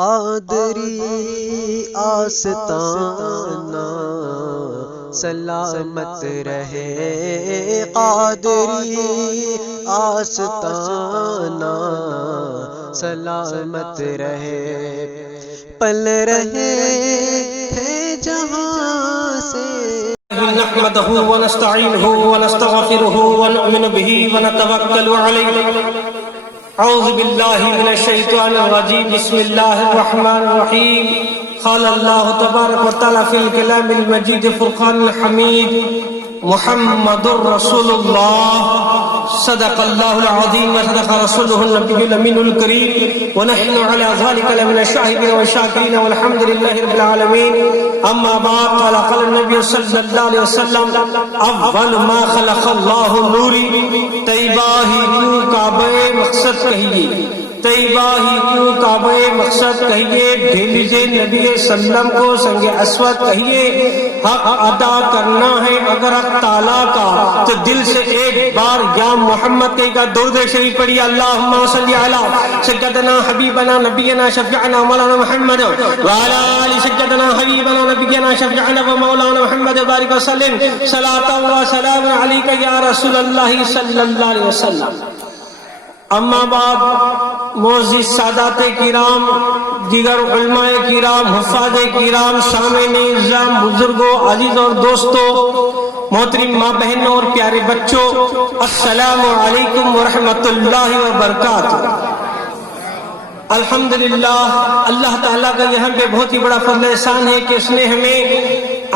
قادری آستانہ سلامت رہے، قادری آستانہ سلامت رہے، پل رہے ہیں جہاں سے۔ نحمده ونستعينه ونستغفره ونؤمن به ونتوكل عليه، اعوذ بالله من الشيطان الرجيم، بسم الله الرحمن الرحيم۔ قال الله تبارك وتعالى في الكلام المجيد فرقان الحميد، محمد رسول الله، صدق الله العظيم وصدق رسوله النبي الأمين الكريم، ونحن على ذلك لمن الشاهدين والشاكرين والحمد لله رب العالمين۔ اما بعد، قال النبي صلى الله عليه وسلم، اول ما خلق الله نوری، طیبہ ہی کیوں کعبہ مقصد کہیے، طیبہ ہی کیوں کعبہ مقصد کہیے، بھیجے نبی سلم کو سنگ اسود کہیے، حق ادا کرنا ہے اگر حق تعالیٰ کا تو دل سے ایک بار یا محمد کہے گا، درود شریف پڑھیے، اللہم صلی علی سیدنا حبیبنا نبینا شفیعنا مولانا محمد وعلی آل سیدنا حبیبنا نبینا شفیعنا مولانا محمد بارک وسلم، صلاۃ و سلام علیک یا رسول اللہ صلی اللہ علیہ وسلم۔ اما بعد، معزز سادات کرام، دیگر علماء کرام، حفاظ کرام، سامعین اعظام، بزرگوں، عزیز اور دوستوں، محترم ماں بہنوں اور پیارے بچوں، السلام علیکم ورحمۃ اللہ وبرکاتہ۔ الحمدللہ، اللہ تعالیٰ کا یہاں پہ بہت ہی بڑا فضل احسان ہے کہ اس نے ہمیں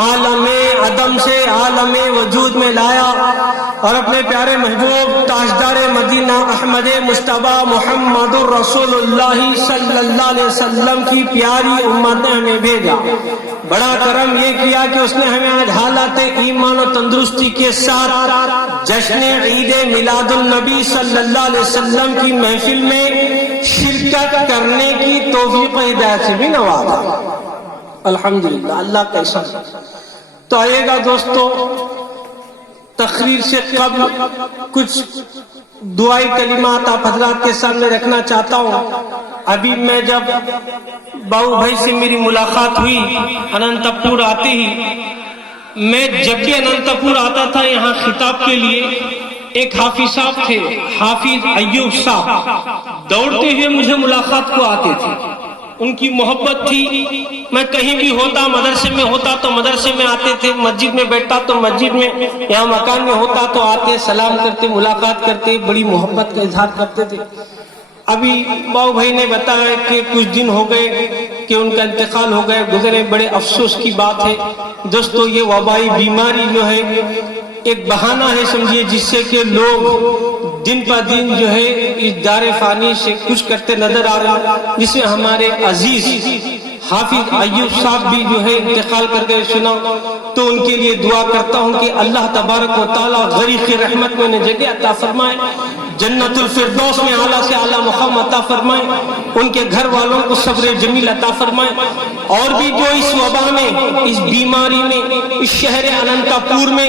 عالم عدم سے عالم وجود میں لایا اور اپنے پیارے محبوب تاجدار مدینہ احمد مصطفیٰ محمد الرسول اللہ صلی اللہ علیہ وسلم کی پیاری امت نے ہمیں بھیجا۔ بڑا کرم یہ کیا کہ اس نے ہمیں آج حالات ایمان و تندرستی کے ساتھ جشن عید میلاد النبی صلی اللہ علیہ وسلم کی محفل میں شرکت کرنے کی توفیق ہدایت سے بھی نوازا، الحمدللہ، اللہ کا احسان۔ تو آئیے گا دوستو، تقریر سے قبل کچھ دعائی کلمات آپ حضرات کے سامنے رکھنا چاہتا ہوں۔ ابھی میں جب باؤ بھائی سے میری ملاقات ہوئی اننت پور آتے ہی، میں جب بھی اننت پور آتا تھا یہاں خطاب کے لیے، ایک حافظ صاحب تھے، حافظ ایوب صاحب، دوڑتے ہوئے مجھے ملاقات کو آتے تھے۔ ان کی محبت تھی، میں کہیں بھی ہوتا، مدرسے میں ہوتا تو مدرسے میں آتے تھے، مسجد میں بیٹھتا تو مسجد میں، یہاں مکان میں ہوتا تو آتے، سلام کرتے، ملاقات کرتے، بڑی محبت کا اظہار کرتے تھے۔ ابھی باؤ بھائی نے بتایا کہ کچھ دن ہو گئے کہ ان کا انتقال ہو گئے، گزرے، بڑے افسوس کی بات ہے دوستو۔ یہ وبائی بیماری جو ہے ایک بہانہ ہے سمجھیے، جس سے کہ لوگ دن پر دن جو ہے اس دار فانی سے کچھ کرتے نظر آ رہا، جس میں ہمارے عزیز حافظ ایوب صاحب بھی جو ہے انتقال کر گئے سنا، تو ان کے لیے دعا کرتا ہوں کہ اللہ تبارک و تعالی غریق رحمت میں انہیں جگہ عطا فرمائے، جنت الفردوس میں اعلیٰ سے اعلیٰ مقام عطا فرمائے، ان کے گھر والوں کو صبر جمیل عطا فرمائے، اور بھی جو اس وبا میں، اس بیماری میں، اس شہر اننتا پور میں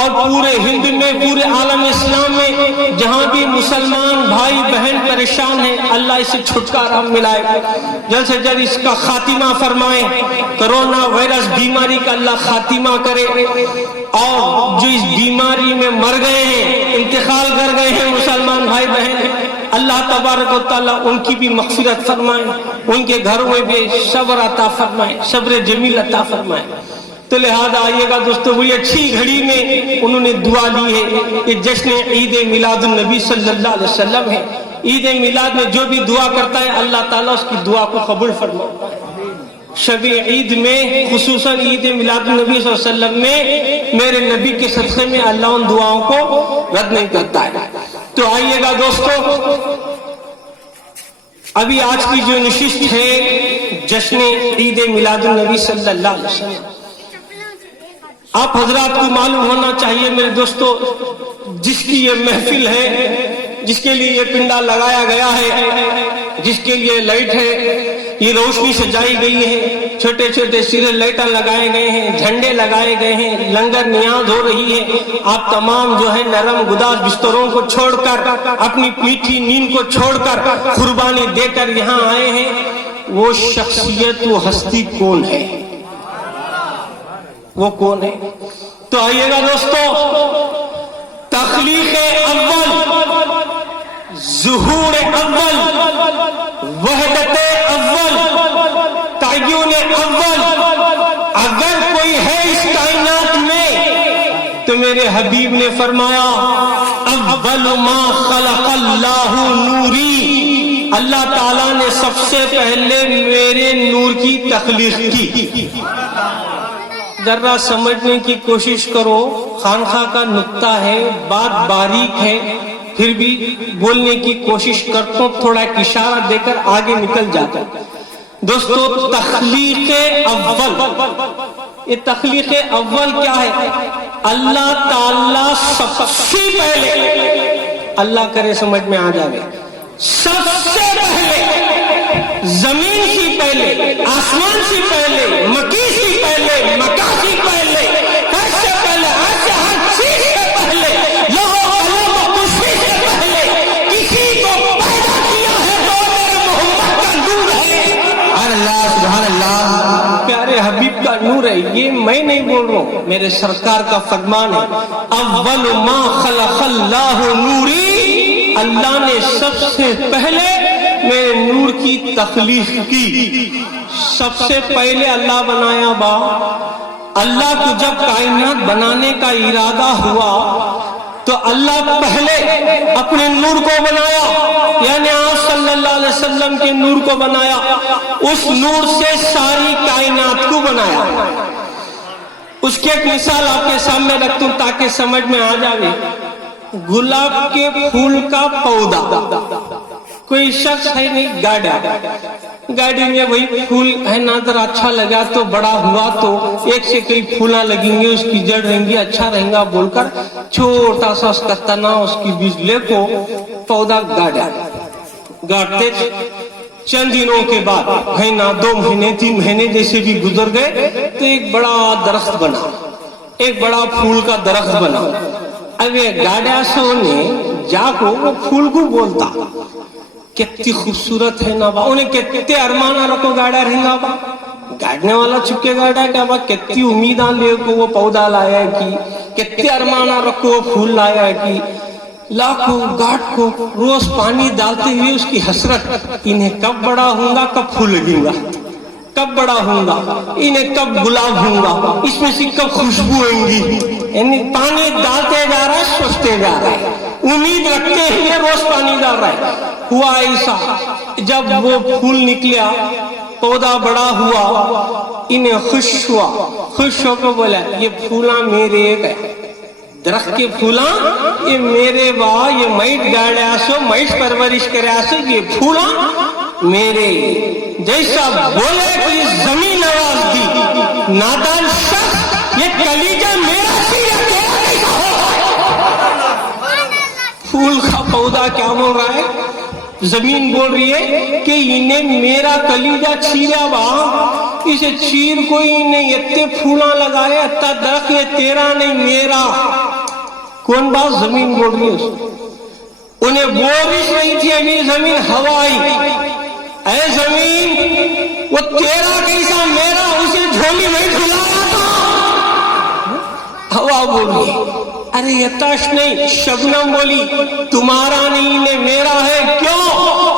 اور پورے ہند میں، پورے عالم اسلام میں جہاں بھی مسلمان بھائی بہن پریشان ہیں، اللہ اسے چھٹکارا ملائے، جلد سے جلد اس کا خاتمہ فرمائے، کرونا وائرس بیماری کا اللہ خاتمہ کرے، اور جو اس بیماری میں مر گئے ہیں، انتقال کر گئے ہیں مسلمان بھائی بہن، اللہ تبارک و تعالیٰ ان کی بھی مغفرت فرمائے، ان کے گھروں میں بھی صبر عطا فرمائے، صبر جمیل عطا فرمائے۔ تو لہذا آئیے گا دوستو، بڑی اچھی گھڑی میں انہوں نے دعا لی ہے کہ جشن عید میلاد النبی صلی اللہ علیہ وسلم ہے۔ عید میلاد میں جو بھی دعا کرتا ہے اللہ تعالیٰ اس کی دعا کو قبول فرمائے۔ شب عید میں، خصوصاً عید میلاد النبی صلی اللہ علیہ وسلم میں، میرے نبی کے صدقے میں اللہ ان دعاؤں کو رد نہیں کرتا ہے۔ تو آئیے گا دوستو، ابھی آج کی جو نشست ہے جشن عید میلاد النبی صلی اللہ علیہ وسلم، آپ حضرات کو معلوم ہونا چاہیے میرے دوستو، جس کی یہ محفل ہے، جس کے لیے یہ پنڈال لگایا گیا ہے، جس کے لیے لائٹ ہے، یہ روشنی سجائی گئی ہے، چھوٹے چھوٹے سیریل لائٹیں لگائے گئے ہیں، جھنڈے لگائے گئے ہیں، لنگر نیاز ہو رہی ہے، آپ تمام جو ہے نرم گداز بستروں کو چھوڑ کر، اپنی میٹھی نیند کو چھوڑ کر، قربانی دے کر یہاں آئے ہیں۔ وہ شخصیت وہ ہستی کون ہے، وہ کون ہے؟ تو آئیے گا دوستو، تخلیق اول، ظہور اول، وحدت اول، تعین اول، اگر کوئی ہے اس کائنات میں تو میرے حبیب نے فرمایا اول ما خلق اللہ نوری، اللہ تعالیٰ نے سب سے پہلے میرے نور کی تخلیق کی۔ ذرا سمجھنے کی کوشش کرو، خانخواہ کا نکتہ ہے، بات باریک ہے، پھر بھی بولنے کی کوشش کرتا ہوں، تھوڑا ایک اشارہ دے کر آگے نکل جاتا ہوں۔ دوستو، تخلیق اول، یہ تخلیق اول کیا ہے؟ اللہ تعالیٰ سب سے پہلے، اللہ کرے سمجھ میں آ جائے، سب سے پہلے زمین سے پہلے، آسمان سے پہلے، مکی سے پہلے، مکہ سے پہلے، ہر سے پہلے، ہر چیز سے پہلے، لوح قلم و کرسی سے پہلے کسی کو پیدا کیا ہے تو میرے محمد کا نور ہے۔ اللہ سبحان اللہ، پیارے حبیب کا نور ہے، یہ میں نہیں بول رہا ہوں، میرے سرکار کا فرمان ہے، اول ما خلق اللہ نوری، اللہ نے سب سے پہلے میرے نور کی تخلیق کی۔ سب سے پہلے اللہ بنایا با، اللہ کو جب کائنات بنانے کا ارادہ ہوا تو اللہ پہلے اپنے نور کو بنایا، یعنی آپ صلی اللہ علیہ وسلم کے نور کو بنایا، اس نور سے ساری کائنات کو بنایا۔ اس کی ایک مثال آپ کے سامنے رکھتا ہوں تاکہ سمجھ میں آ جائے۔ گلاب کے پھول کا پودا، کوئی شخص ہے نہیں، گاڑی میں وہی پھول ہے نا، ذرا اچھا لگا تو بڑا ہوا تو ایک سے کئی پھولاں لگیں گے، اس کی جڑ رہیں گی، اچھا رہیں گا بول کر چھوٹا سا اس کا تنا، اس کی بیج لے کو پودا گاڑتے، چند دنوں کے بعد ہے نا، 2 مہینے 3 مہینے جیسے بھی گزر گئے تو ایک بڑا درخت بنا، ایک بڑا پھول کا درخت بنا۔ اب یہ گاڑیا سو نے جا کو وہ پھول کو بولتا کتنی خوبصورت ہے نا با، انہیں کتنے ارمانہ رکھو گاڑیا رہیں گا با، گاڑنے والا چپکے گاڑیا کیا با، کتنی امیداں لے کو وہ پودا لایا ہے کی، کتنے ارمانہ رکھو وہ پھول لایا ہے کی، لاکھوں گاٹ کو روز پانی ڈالتے ہوئے اس کی حسرت، انہیں کب بڑا ہوں گا، کب پھول لگیں گا، کب بڑا ہوں گا، انہیں کب گلاب ہوں گا، اس میں سے کب خوشبو آئیں گی، یعنی پانی ڈالتے جا رہا ہے، سوچتے جا رہا ہے، امید رکھتے ہوئے روز پانی ڈال رہا ہے۔ ہوا ایسا، جب وہ پھول نکلیا، پودا بڑا ہوا، انہیں خوش ہوا، خوش ہو کے بولا یہ پھولاں میرے ہے، درخت کے پھولاں یہ میرے با، یہ مائٹ گاڑیا سو، مائٹ پرورش کریا سو، یہ پھولاں میرے۔ جیسا بولے کہ یہ زمین آواز دی، نادان شخص، یہ کلیجہ میرا سیرہ تیرا کیسا ہو؟ پھول کا پودا کیا بول رہا ہے؟ زمین بول رہی ہے کہ انہیں میرا کلیجہ چیرا با، اسے چیر کوئی نہیں، اتنے پھولاں لگائے، اتنا درخت یہ تیرا نہیں میرا۔ کون بات؟ زمین بول رہی ہے۔ انہیں بارش نہیں تھی ابھی، زمین ہوا آئی، اے زمین وہ تیرا کیسا میرا، اسے جھولی میں جھلایا تھا۔ ہوا بولی ارے یتاش نہیں، شبنم بولی تمہارا نہیں نے میرا ہے، کیوں؟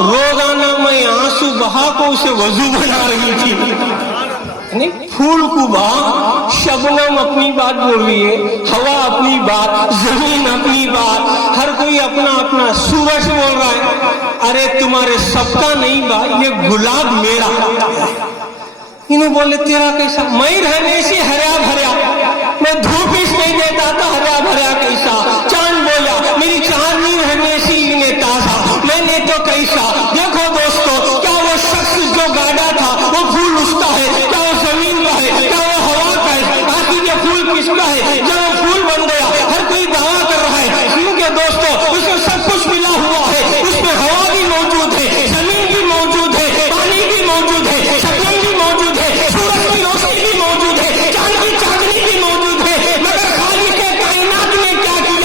روزانہ میں آنسو بہا کو اسے وضو بنا رہی تھی۔ پھول کو بہا، شبنم اپنی بات بول رہی ہے، ہوا اپنی بات، زمین اپنی بات، ہر کوئی اپنا اپنا، سورج بول رہا ہے ارے تمہارے سب کا نہیں با، یہ گلاب میرا۔ انہیں بولے تیرا کیسا؟ میں رہنے سے ہریا بھریا، میں دھوپ اس نہیں دیتا تھا، ہریا بھریا کیسا؟ چاند بولا میری چاندنی رہنے سے انہیں تازہ، میں نے تو کیسا؟ دیکھو دوستو، کیا وہ شخص جو گاڑا تھا وہ پھول اس کا ہے؟ کیا وہ زمین کا ہے؟ کیا وہ ہوا کا ہے؟ باقی یہ پھول کس کا ہے؟ جب وہ پھول بن گیا ہر کوئی دعا کر رہا ہے، کیونکہ دوستو اس میں سب کچھ ملا ہوا ہے، اس میں ہوا بھی موجود ہے، زمین بھی موجود ہے، پانی بھی موجود ہے، شبنم بھی موجود ہے، سورج کی روشنی بھی موجود ہے، چاند کی چاندنی بھی موجود ہے، مگر خالق کائنات نے کیا کیا؟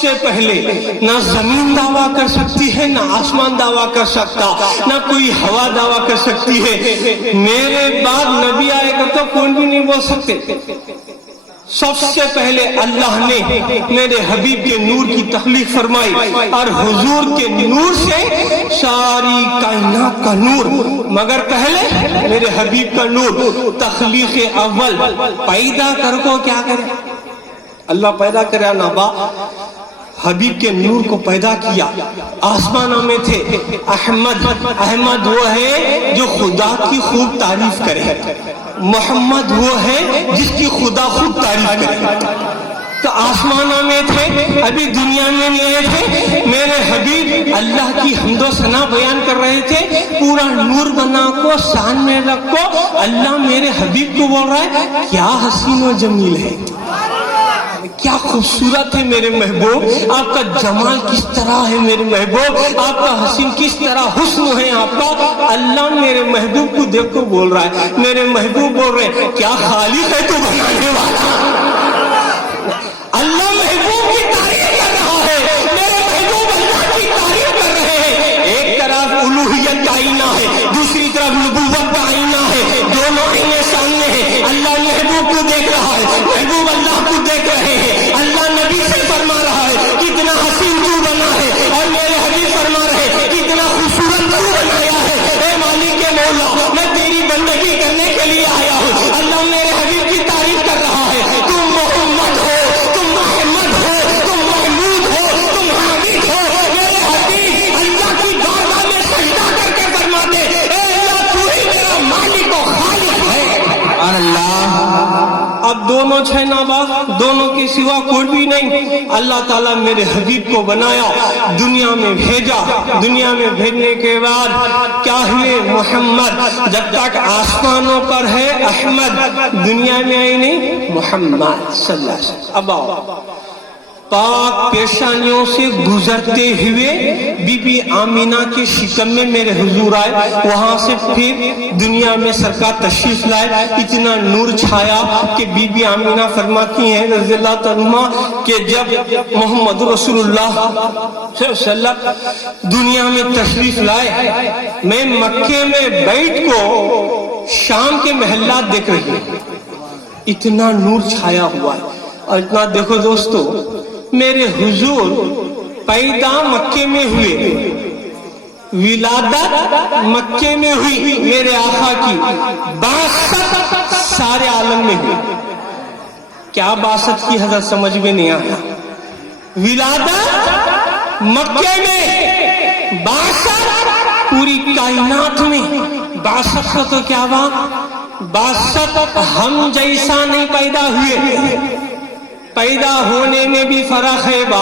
سے پہلے نہ زمین دعویٰ کر سکتی ہے، نہ آسمان دعویٰ کر سکتا، نہ کوئی ہوا دعویٰ کر سکتی ہے میرے بعد نبی آئے گا تو کوئی بھی نہیں بول سکتے۔ سب سے پہلے اللہ نے میرے حبیب کے نور کی تخلیق فرمائی، اور حضور کے نور سے ساری کائنات کا نور، مگر پہلے میرے حبیب کا نور۔ تخلیق اول پیدا کر کو کیا کرے؟ اللہ پیدا کرا نبا، حبیب کے نور کو پیدا کیا۔ آسمانوں میں تھے احمد، احمد وہ ہے جو خدا کی خوب تعریف کرے، محمد وہ ہے جس کی خدا خوب تعریف کرے۔ تو آسمانوں میں تھے، ابھی دنیا میں نہیں آئے تھے، میرے حبیب اللہ کی حمد و ثنا بیان کر رہے تھے، پورا نور بنا کو شان میں رکھو۔ اللہ میرے حبیب کو بول رہا ہے کیا حسین و جمیل ہے، کیا خوبصورت ہے میرے محبوب، آپ کا جمال کس طرح ہے میرے محبوب، آپ کا حسین کس طرح حسن ہے آپ کا۔ اللہ میرے محبوب کو دیکھ کو بول رہا ہے، میرے محبوب بول رہے ہیں کیا خالق ہے تو بنانے والا۔ اللہ محبوب کی تعریف کر رہا ہے، میرے محبوب اللہ کی تعریف کر رہے ہیں۔ ایک طرف الوہیت کا آئینہ ہے، دوسری طرف نبوت کا آئینہ ہے، دونوں آئینے سامنے ہیں۔ اللہ محبوب کو دیکھ رہا ہے، محبوب اللہ کو دیکھ رہے ہیں۔ اللہ نبی سے فرما رہا ہے کتنا حسین تو بنا ہے، اور میرے حبیب فرما رہے ہیں کتنا خوبصورت تو بنایا ہے۔ اے مالک کے مولا، میں تیری بندگی کرنے کے لیے آیا ہوں۔ اللہ میرے حبیب کی تعریف کر رہا ہے، تم محمد ہو، تم محمد ہو، تم محمود ہو، تم حامد ہو۔ میرے حبیب اللہ کی بارگاہ میں سجدہ کر کے فرماتے اے اللہ تو ہی میرا مالک و خالق ہے۔ سبحان اللہ۔ اب دونوں چھ نابا، دونوں کے سوا کوئی بھی نہیں۔ اللہ تعالیٰ میرے حبیب کو بنایا، دنیا میں بھیجا، دنیا میں بھیجنے کے بعد کیا ہوئے؟ محمد۔ جب تک آسمانوں پر ہے احمد، دنیا میں آئی نہیں محمد صلی اللہ علیہ وسلم۔ اب آؤ، پاک پیشانیوں سے گزرتے ہوئے بی بی آمینہ کے شکم میں میرے حضور آئے، وہاں سے پھر دنیا میں سرکار تشریف لائے۔ اتنا نور چھایا کہ بی بی آمینہ فرماتی ہیں رضی اللہ عنہا کہ جب محمد رسول اللہ صلی اللہ علیہ وسلم دنیا میں تشریف لائے، میں مکے میں بیٹھ کو شام کے محلات دیکھ رہی ہوں، اتنا نور چھایا ہوا ہے۔ اور اتنا دیکھو دوستو، میرے حضور پیدا مکے میں ہوئے، ولادت مکے میں ہوئی میرے آقا کی، باست سارے عالم میں ہوئی۔ کیا باست کی حضرت سمجھ میں نہیں آیا؟ ولادت مکے میں، باست پوری کائنات میں۔ باست کا تو کیا بات، باست ہم جیسا نہیں پیدا ہوئے، پیدا ہونے میں بھی فرق ہے با،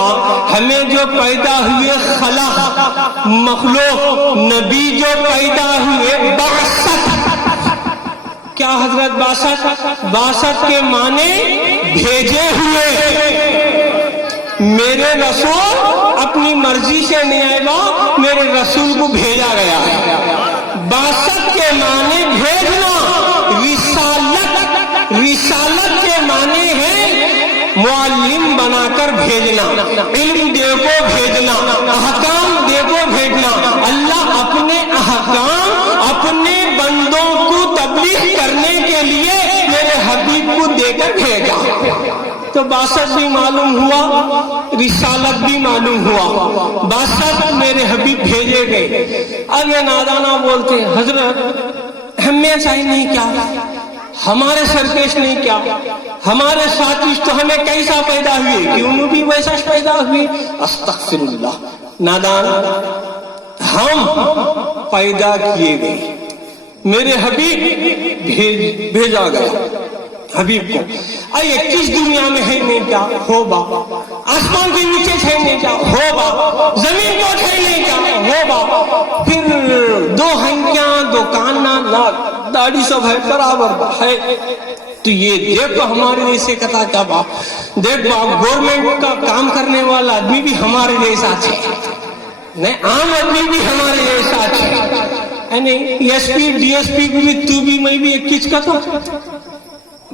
ہمیں جو پیدا ہوئے خلق مخلوق، نبی جو پیدا ہوئے باست۔ کیا حضرت باست؟ باست کے معنی بھیجے ہوئے۔ میرے رسول اپنی مرضی سے نہیں آئے گا، میرے رسول کو بھیجا گیا ہے۔ باست کے معنی بھیجنا، رسالت، رسالت کے معنی ہے معلم بنا کر بھیجنا، علم دے کو بھیجنا، احکام دے کو بھیجنا۔ اللہ اپنے احکام اپنے بندوں کو تبلیغ کرنے کے لیے میرے حبیب کو دے کر بھیجا۔ تو باست بھی معلوم ہوا، رسالت بھی معلوم ہوا، باست میرے حبیب بھیجے گئے۔ اب یہ نادانہ بولتے ہیں حضرت ہمیں صحیح نہیں کیا، ہمارے سرپیش نہیں کیا، ہمارے ساتھ تو ہمیں کیسا پیدا ہوئے کہ انہوں بھی ویسا پیدا ہوئے۔ استغفر اللہ، نادان، ہم پیدا کیے گئے، میرے حبیب بھیجا گیا حبیب کو۔ آئیے کس دنیا میں ہے نہیں کیا ہو با، آسمان کے نیچے ہے نہیں کیا ہو با، زمین کو ہے نہیں کیا ہو با، پھر دو ہنکیاں دو کانا داڑھی سب ہے برابر ہے۔ تو یہ دیکھ تو ہمارے جیسے کتا کیا با، دیکھ با گورنمنٹ کا کام کرنے والا آدمی بھی ہمارے جیسا ہے، نہیں عام آدمی بھی ہمارے جیسا ہے، S P D S P بھی تو بھی میں بھی ایک چیز کا تو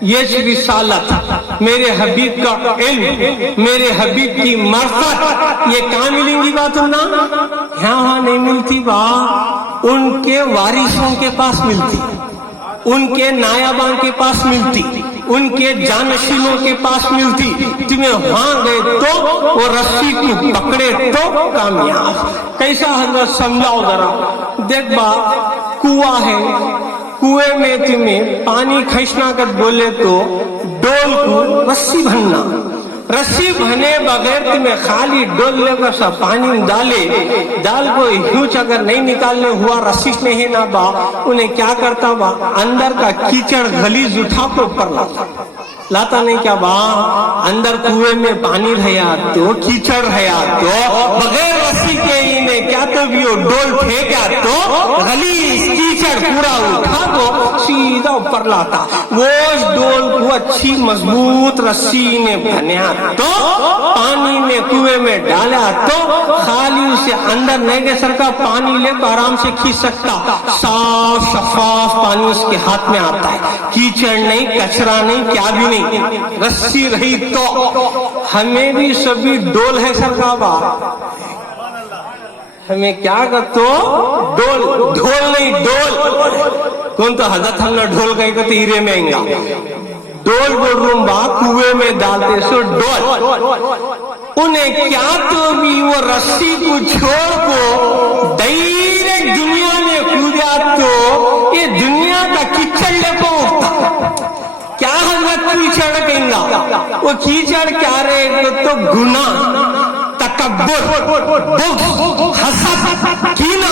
یہ رسالت، میرے حبیب کا علم، میرے حبیب کی معرفت، یہ کہاں ملیں گی بات اللہ؟ یہاں نہیں ملتی بات، ان کے وارثوں کے پاس ملتی، ان کے نائبان کے پاس ملتی، ان کے جانشینوں کے پاس ملتی۔ تمہیں وہاں گئے تو وہ رسی کو پکڑے تو کامیاب۔ کیسا حضرت سمجھاؤ ذرا، دیکھ بات، کنواں ہے، کنویں میں تمہیں پانی کھینچنا کر بولے تو ڈول کو رسی بننا، رسی بنے بغیر تمہیں خالی ڈول لے کر سب پانی ڈال کو ہیوچ اگر نہیں نکالنے ہوا رسی نہیں نہ با، انہیں کیا کرتا با، اندر کا کیچڑ غلیظ اٹھا کو اوپر لاتا نہیں کیا با، اندر کنویں میں پانی رہا تو کیچڑ رہا تو بغیر رسی کے انہیں کیا تو بھی وہ ڈول پھینکا تو غلیظ کیچڑ پورا اٹھا کو سیدھا اوپر لاتا۔ وہ ڈول کو اچھی مضبوط رسی نے بنیا تو پانی میں کنویں میں ڈالا تو خالی اسے اندر نہیں گئے سر کا پانی لے تو آرام سے کھینچ سکتا، صاف شفاف پانی اس کے ہاتھ میں آتا ہے، کیچڑ نہیں، کچرا نہیں، کیا بھی نہیں، رسی رہی تو۔ ہمیں بھی سبھی ڈول ہے سر کا با، ہمیں کیا کرتے ڈول نہیں ڈول کون تو حضرت ہم نے ڈھول کہیں کہ ہیرے میں آئیں گا، ڈول بول رہوں با کنویں میں ڈالتے سو ڈول، انہیں کیا تو بھی وہ رسی کو چھوڑ کو ڈائریکٹ دنیا میں کودیا تو یہ دنیا کا کیچڑ لے کو اٹھتا۔ کیا حضرت کیچڑ کہیں گا، وہ کیچڑ کیا رہے تو گناہ، تکبر، بغض، حسد، کینہ،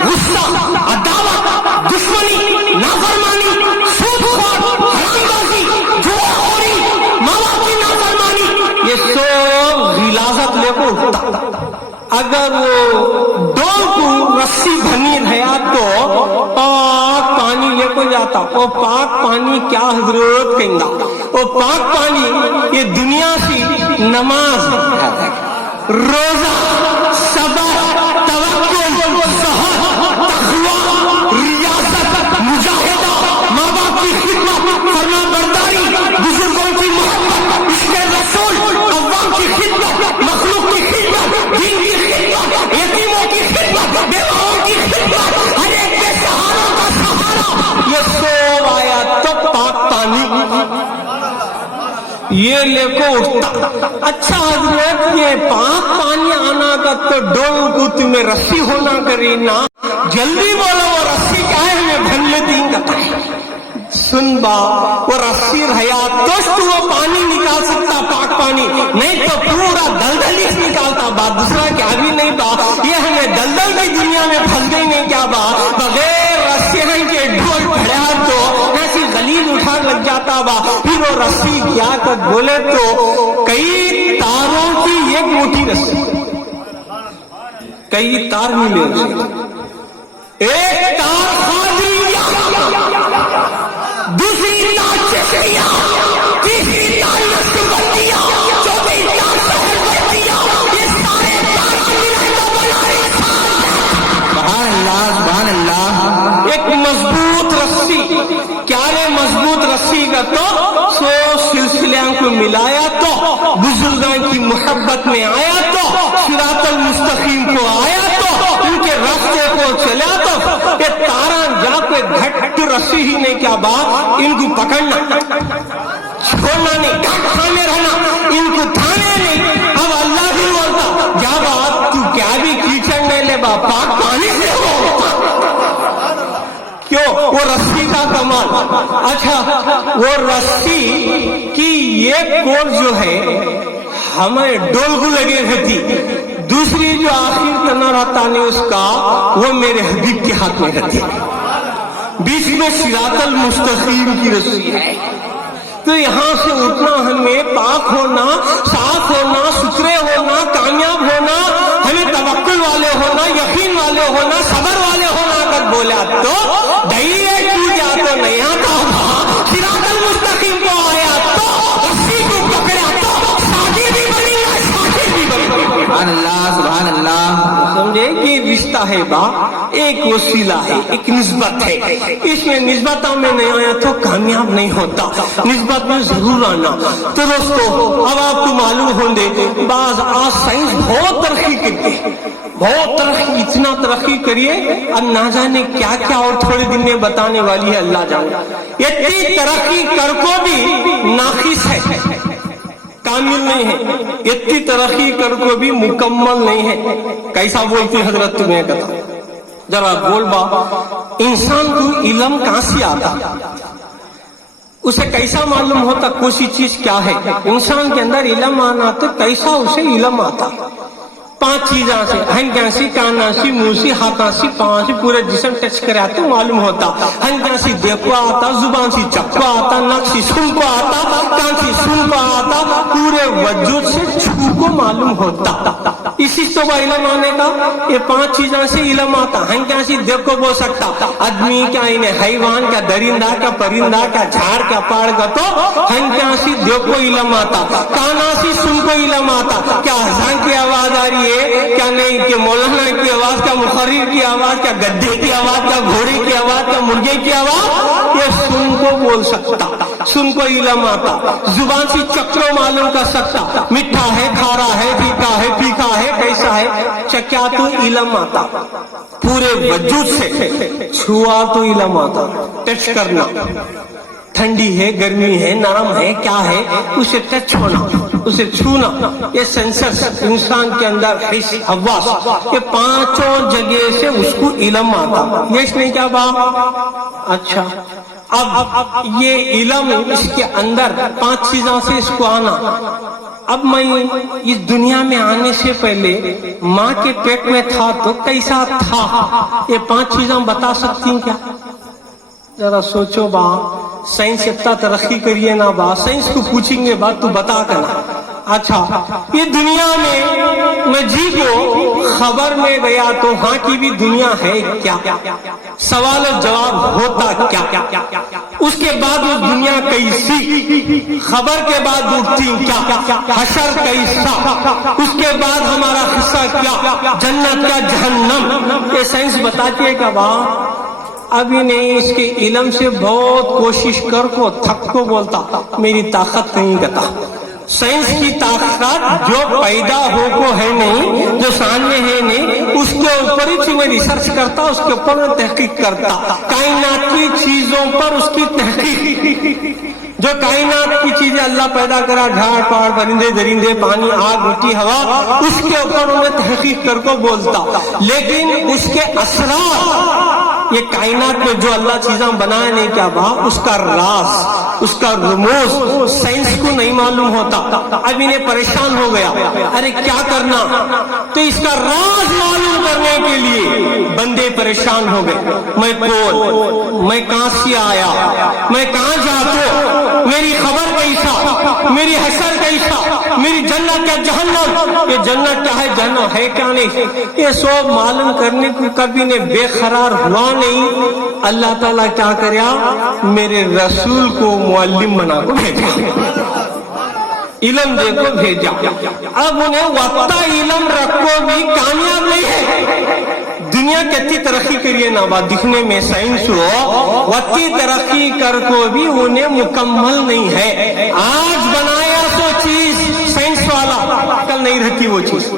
غصہ، عداوت، دشمنی، نافرمانی، سود خور، حرام بازی، جواری، ماں باپ کی نافرمانی، یہ سب غلاظت لے کو اٹھتا۔ اگر وہ ڈول کو رسی بنی رہا تو پاک پانی لے کو جاتا، وہ پاک پانی کیا حضرت کہیں گا، وہ پاک پانی یہ دنیا سے نماز، روزہ، صبر، توکل، سحر، تقوی، ریاست، مجاہدہ، ماں باپ کی خدمت، فرما برداری، بزرگوں کی محبت، عشق رسول، عوام کی خدمت، مخلوق کی خدمت، دین کی خدمت، یتیموں کی خدمت، بیواؤں کی خدمت، ہر ایک بے سہاروں کا سہارا، یہ سب آیا تو پاک پانی یہ لے کو اٹھتا۔ اچھا حضرت یہ پاک پانی آنا کا تو ڈول کو تمہیں رسی ہونا کری نا، جلدی بولو وہ رسی کیا ہے، ہمیں بھن لیتی کہتا ہے۔ سن با، وہ رسی رہا تو وہ پانی نکال سکتا پاک پانی، نہیں تو پورا دلدل ہی نکالتا با، دوسرا کیا بھی نہیں با۔ یہ ہمیں دلدل کی دنیا میں پھنس گئی نہیں کیا با، بغیر رسی کے ڈھول پڑا تو ایسی غلیظ اٹھا لگ جاتا با۔ پھر وہ رسی کیا کر بولے تو کئی تاروں کی ایک موٹی رسی، کئی تار ملے اسے، ایک تار خادریہ، دوسری تار چشتیہ، تیسری تار نقشبندیہ، چوتھی تار سہروردیہ، یہ سارے تار ملے تو بنا سبحان اللہ سبحان اللہ۔ ایک مضبوط رسی، کیا رے مضبوط رسی کا تو سو سلسلوں کو ملایا تو بزرگوں کی محبت میں آیا تو صراط المستقیم کو آیا تو ان کے راستے کو چلا تو یہ تاران جا کے گھٹ رسی ہی نہیں کیا بات، ان کو پکڑنا چھوڑنا نہیں، تھامے رہنا، ان کو تھانے نہیں۔ اب اللہ بھی بولتا کیا بات تو کیا بھی کیچڑ نہیں لے با، پاک پانی سے ہو، کیوں وہ رسی کا کمال۔ اچھا وہ رسی کی ایک کوڑ جو ہے ہمیں ڈول کو لگے رہتی، دوسری جو آخر تنا رہتا نہیں اس کا وہ میرے حبیب کے ہاتھ میں رہتی، بیچ میں صراط المستقیم کی رسی ہے۔ تو یہاں سے اٹھنا ہمیں پاک ہونا، صاف ہونا، ستھرے ہونا، کامیاب ہونا، ہمیں توکل والے ہونا، یقین والے ہونا، صبر والے ہونا اگر بولا تو ڈائریکٹ تو نہیں آتا، صراط المستقیم کو آیا تو رسی کو پکڑا تو شادی بھی بنی ہے، شادی بھی بنی۔ سبحان اللہ سبحان اللہ۔ سمجھے کہ رشتہ ہے با، ایک وسیلہ ہے، ایک نسبت ہے. اس میں نسبتوں میں نہیں آیا تو کامیاب نہیں ہوتا، نسبت میں ضرور آنا. تو دوستو اب آپ کو معلوم ہوں گے بعض آج سائنس بہت ترقی کرتی ہے، بہت ترقی، اتنا ترقی کریے اب نہ جانے کیا کیا اور تھوڑے دن میں بتانے والی ہے اللہ جانے. اتنی ترقی کر کو بھی ناقص ہے، کامل نہیں ہے. اتنی ترقی کر کو بھی مکمل نہیں ہے. کیسا بولتی حضرت تمہیں کہتا ذرا بول با. انسان کو علم کہاں سے آتا، اسے کیسا معلوم ہوتا کوئی چیز کیا ہے؟ انسان کے اندر علم آنا تو کیسا اسے علم آتا؟ 5 چیزاں سے، ہنگاسی، کاناسی، موسی، ہاتھاسی، پاؤں سے پورے جسم ٹچ کرے آتا معلوم ہوتا. ہنگاسی دیکھو آتا، زبان سے چکو آتا، ناک سے سن کو آتا، کان سے سن کو آتا، پورے وجود سے چھو کو معلوم ہوتا. اسی تو وہ علم آنے کا یہ 5 چیزاں سے علم آتا. ہنگاسی دیکھو بول سکتا آدمی کیا، انہیں حیوان کا، درندہ کا، پرندہ کا، جھاڑ کا، پاڑ کا، تو ہنگاسی دیکھو علم آتا. کاناسی سن کو علم آتا، کیا اذان کی آواز آ رہی ہے کیا نہیں، کہ مولانا کی آواز، کیا مقرر کی آواز، کیا گدھے کی آواز، کیا گھوڑے کی آواز، کیا مرغے کی آواز، یہ سن کو بول سکتا، سن کو علم آتا. زبان سے چکروں معلوم کر سکتا، میٹھا ہے، کھارا ہے، پھیکا ہے، پھیکا ہے، کیسا ہے، کیا تو علم آتا. پورے وجود سے چھوا تو علم آتا، ٹچ کرنا، ٹھنڈی ہے، گرمی ہے، نرم ہے، کیا ہے، اسے ٹچ ہونا، اسے چھونا. یہ سینسرز انسان کے اندر حس، حواس، یہ 5 جگہ سے اس کو علم آتا. یہ اس نے کیا بات؟ اچھا اب یہ علم اس کے اندر 5 چیزوں سے اس کو آنا. اب میں اس دنیا میں آنے سے پہلے ماں کے پیٹ میں تھا تو کیسا تھا، یہ 5 چیزیں بتا سکتی ہیں کیا؟ ذرا سوچو با. سائنس اتنا ترقی کریے نا با، سائنس کو پوچھیں گے بات تو بتا کرنا. اچھا یہ دنیا میں جی کو خبر میں گیا تو ہاں کی بھی دنیا ہے کیا؟ سوال و جواب ہوتا کیا؟ اس کے بعد وہ دنیا کیسی، خبر کے بعد اٹھتی کیا، حشر کیسا، اس کے بعد ہمارا حصہ کیا، جنت کیا جہنم، یہ سائنس بتاتی ہے کہ واہ ابھی نہیں. اس کے علم سے بہت کوشش کر کو تھک کو بولتا میری طاقت نہیں کرتا. سائنس کی طاقت جو پیدا ہو کو ہے نہیں، جو سامنے ہے نہیں، اس کے اوپر ہی میں ریسرچ کرتا، اس کے اوپر میں تحقیق کرتا. کائنات کی چیزوں پر اس کی تحقیق، جو کائنات کی چیزیں اللہ پیدا کرا، جھاڑ پاڑ، پرندے درندے، پانی، آگ، مٹی، ہوا، اس کے اوپر میں تحقیق کر کو بولتا. لیکن اس کے اثرات، یہ کائنات میں جو اللہ چیزاں بنائے نہیں کیا باپ، اس کا راز، اس کا رموز سائنس کو نہیں معلوم ہوتا. اب انہیں پریشان ہو گیا، ارے کیا کرنا، تو اس کا راز معلوم کرنے کے لیے بندے پریشان ہو گئے. میں کون، میں کہاں سے آیا، میں کہاں جاتا، میری خبر کیسا، میری حشر کیسا، میری جنت کیا جہنم، یہ جنت کیا ہے، جہنم ہے کیا نہیں، یہ سب معلوم کرنے کو کبھی نے بے قرار ہوا نہیں. اللہ تعالیٰ کیا کریا، میرے رسول کو معلم بنا کو بھیجا، علم دے کو بھیجا. اب انہیں وقتا علم رکھو بھی کامیاب نہیں ہے. دنیا کتنی ترقی کریے نا بات دکھنے میں سائنس ہو، وقتی ترقی کر کو بھی انہیں مکمل نہیں ہے. آج بنایا سو چیز سائنس والا، کل نہیں رہتی وہ چیز.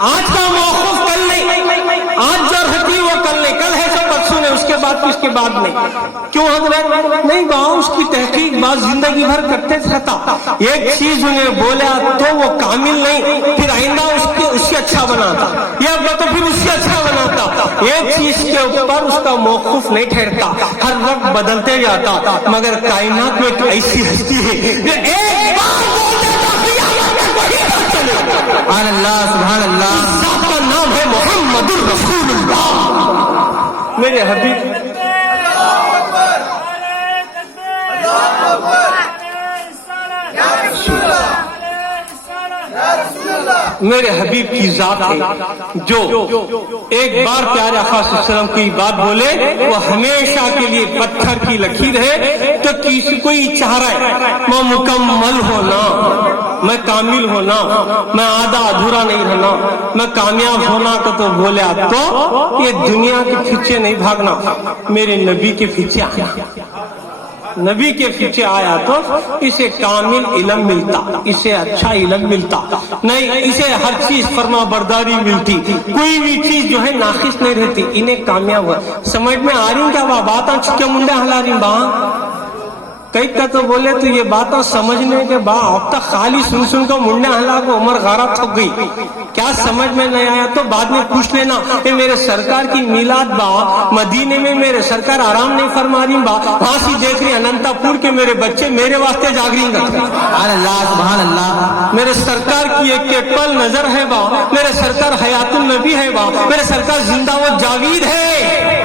آج کا موقف کل نہیں، آج جو رہتی وہ کل نہیں، کل ہے سب پرسوں نے، اس کے بعد اس کے بعد نہیں. کیوں حضرت نہیں باؤ، اس کی تحقیق بات زندگی بھر کرتے رہتا. ایک چیز انہیں بولا تو وہ کامل نہیں، پھر آئندہ اس سے اچھا بناتا، یا تو پھر اس سے اچھا بناتا. ایک چیز کے اوپر اس کا موقف نہیں ٹھہرتا، ہر وقت بدلتے جاتا. مگر کائنات میں ایک ایسی ہستی ہے جو ایک بار سبحان اللہ، سبحان اللہ. ذات کا نام ہے محمد الرسول اللہ. میرے حبیب میرے حبیب کی ذات ہے جو ایک بار پیارے آقا صلی اللہ علیہ وسلم کی بات بولے وہ ہمیشہ کے لیے پتھر کی لکیر ہے. تو کسی کوئی چاہ رہا ہے وہ مکمل ہونا، میں کامل ہونا، میں آدھا ادھورا نہیں رہنا، میں کامیاب ہونا کا تو بولے تو یہ دنیا کے پیچھے نہیں بھاگنا، میرے نبی کے پیچھے آنا، نبی کے پیچھے آیا تو اسے کامل علم ملتا، اسے اچھا علم ملتا، نہیں اسے ہر چیز فرما برداری ملتی، کوئی بھی چیز جو ہے ناقص نہیں رہتی، انہیں کامیاب ہوا۔ سمجھ میں آ رہی کیا باتاں چکے منڈے ہلا رہی با کئی کا تو بولے تو یہ باتیں سمجھنے کے بعد اب تک خالی سن کو منڈے ہلا کو عمر غارت تھک گئی، کیا سمجھ میں نہیں آیا تو بعد میں پوچھ لینا کہ میرے سرکار کی میلاد با مدینے میں میرے سرکار آرام نہیں فرما رہی با، وہاں سے دیکھ رہی اننتا پور کے میرے بچے میرے واسطے جاگ رہی گا، سبحان اللہ سبحان اللہ، میرے سرکار کی ایک پل نظر ہے با، میرے سرکار حیات النبی ہے با، میرے سرکار زندہ و جاوید ہے،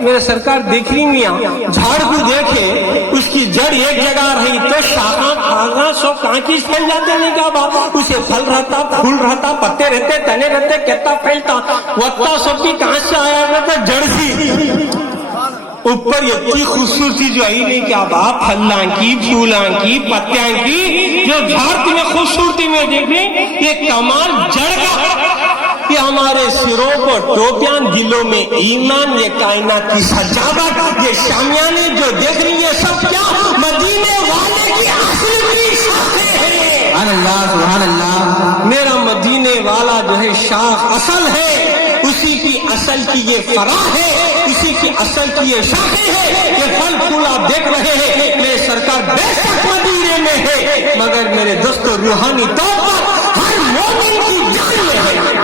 میرے سرکار دیکھ رہی میاں جھاڑ کو دیکھے اس کی جڑ ایک جگہ رہی تو شاخاں کھاگاں سو کانچیز پھیل جاتے نہیں کیا با، اسے پھل رہتا پھول رہتا پتے رہتے تنے رہتے کہتا پھیلتا وقتا سب کی کہاں سے آیا رہتا جڑ سی اوپر اتنی خوبصورتی جو آئی نہیں کیا با، پھلاں کی پھولاں کی پتیاں کی جو جھاڑ میں خوبصورتی میں دیکھیں یہ کمال جڑ کا، یہ ہمارے سروں پر ٹوپیاں دلوں میں ایمان، یہ کائنات کی سجاوٹ، یہ شامیانے جو دیکھ رہی ہیں سب کیا مدینے والے کی اصل کی شاخیں ہیں، سبحان اللہ سبحان اللہ، میرا مدینے والا جو ہے شاخ اصل ہے، اسی کی اصل کی یہ فرع ہے، اسی کی اصل کی یہ شاخیں ہے، یہ پھل پھول آپ دیکھ رہے ہیں، میرے سرکار بے شک مدینے میں ہے، مگر میرے دوستو روحانی طور پر ہر مومن کی جان میں ہے،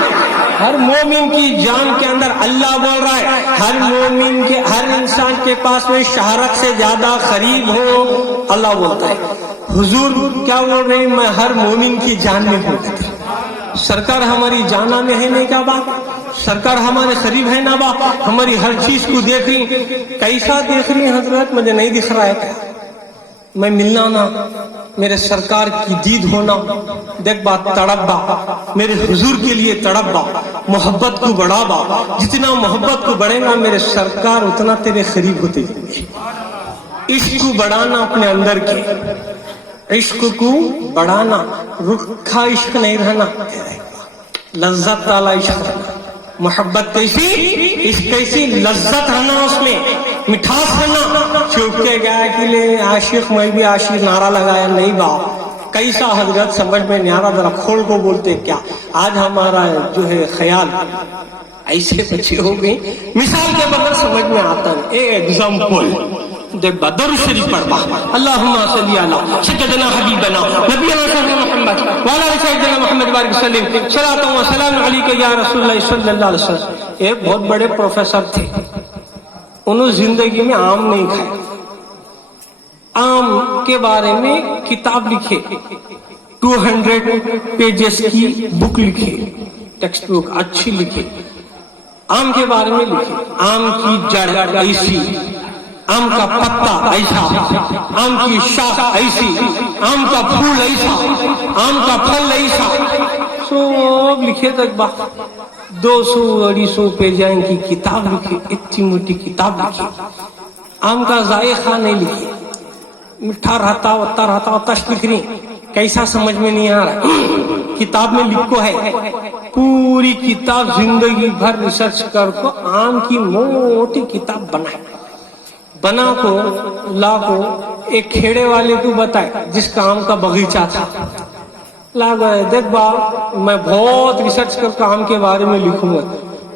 ہر مومن کی جان کے اندر اللہ بول رہا ہے، ہر مومن کے ہر انسان کے پاس میں شہرت سے زیادہ قریب ہو، اللہ بولتا ہے، حضور کیا بول رہے ہیں میں ہر مومن کی جان میں ہوں، سرکار ہماری جانا میں ہے نہیں کیا بات، سرکار ہمارے قریب ہے نا با، ہماری ہر چیز کو دیکھ رہی، کیسا دیکھ رہی حضرت مجھے نہیں دکھ رہا ہے، میں ملنا نا، میرے سرکار کی دید ہونا، دیکھ بات تڑپ با، میرے حضور کے لیے تڑپ با، محبت کو بڑھا با، جتنا محبت کو بڑھے گا میرے سرکار اتنا تیرے قریب ہوتے جائیں گے، عشق کو بڑھانا اپنے اندر کے، عشق کو بڑھانا، رکھا عشق نہیں رہنا، لذت والا عشق رہنا، محبت کیسی عشق کیسی لذت رہنا، اس میں مٹھاس رہنا، چھپ کے گیا کہ لے عاشق میں بھی عاشق نعرہ لگایا نہیں با، کیسا حضرت سمجھ میں نہیں آ رہا، ذرا کھول کو بولتے کیا، آج ہمارا جو ہے خیال ایسے بچے ہو گئی، مثال کے بغیر سمجھ میں آتا ہے، ایک ایگزامپل دیکھ با، درود شریف پڑھ با، اللہم صلی علی سیدنا حبیبنا نبینا محمد وعلی سیدنا محمد بارک وسلم صلاۃ و سلام علیک یا رسول اللہ صلی اللہ علیہ وسلم۔ ایک بہت بڑے پروفیسر تھے، انہوں زندگی میں آم نہیں کھائے، آم کے بارے میں کتاب لکھے، 200 پیجز کی بک لکھے، ٹیکسٹ بک اچھی لکھے، آم کے بارے میں لکھے، آم کی جڑ ایسی، آم کا پتا ایسا، آم کی شاخ ایسی، آم کا پھول ایسا، آم کا پھل ایسا، سب لکھے تک با 200-250 پیجوں کی کتاب لکھی، اتنی موٹی کتاب لکھی، آم کا ذائقہ نہیں لکھی، میٹھا رہتا ہوتا رہتا ہوتا لکھ رہی، کیسا سمجھ میں نہیں آ رہا، کتاب میں لکھو ہے، پوری کتاب زندگی بھر ریسرچ کر کو آم کی موٹی کتاب بنا کو لا کو ایک کھیڑے والے کو بتائے جس کا آم کا باغیچہ تھا، لا گئے دیکھ با میں بہت ریسرچ کر کے آم کے بارے میں لکھوں گا،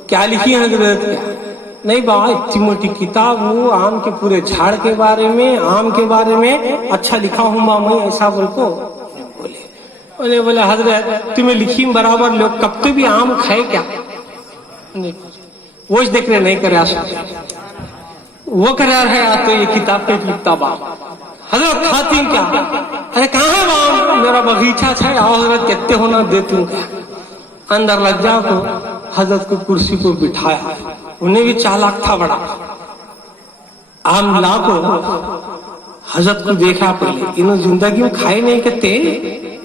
کیا لکھی حضرت، نہیں با اتنی موٹی کتاب ہوں آم کے پورے جھاڑ کے بارے میں، آم کے بارے میں اچھا لکھا ہوں با میں، ایسا بول کو بولے حضرت تمہیں لکھی برابر لوگ کب تو بھی آم کھائے کیا، وہ دیکھ رہے نہیں کرے وہ قرار ہے آتے یہ کتاب پہ لکھتا با، حضرت کھاتی کیا، ارے کہاں با میرا باغیچہ تھا، آؤ حضرت کہتے ہونا دیتی ہوں، اندر لگ جا کو حضرت کو کرسی کو بٹھایا، انہیں بھی چالاک تھا بڑا، آم لا کو حضرت کو دیکھا پہلے، انہوں زندگی میں کھائے نہیں کہتے،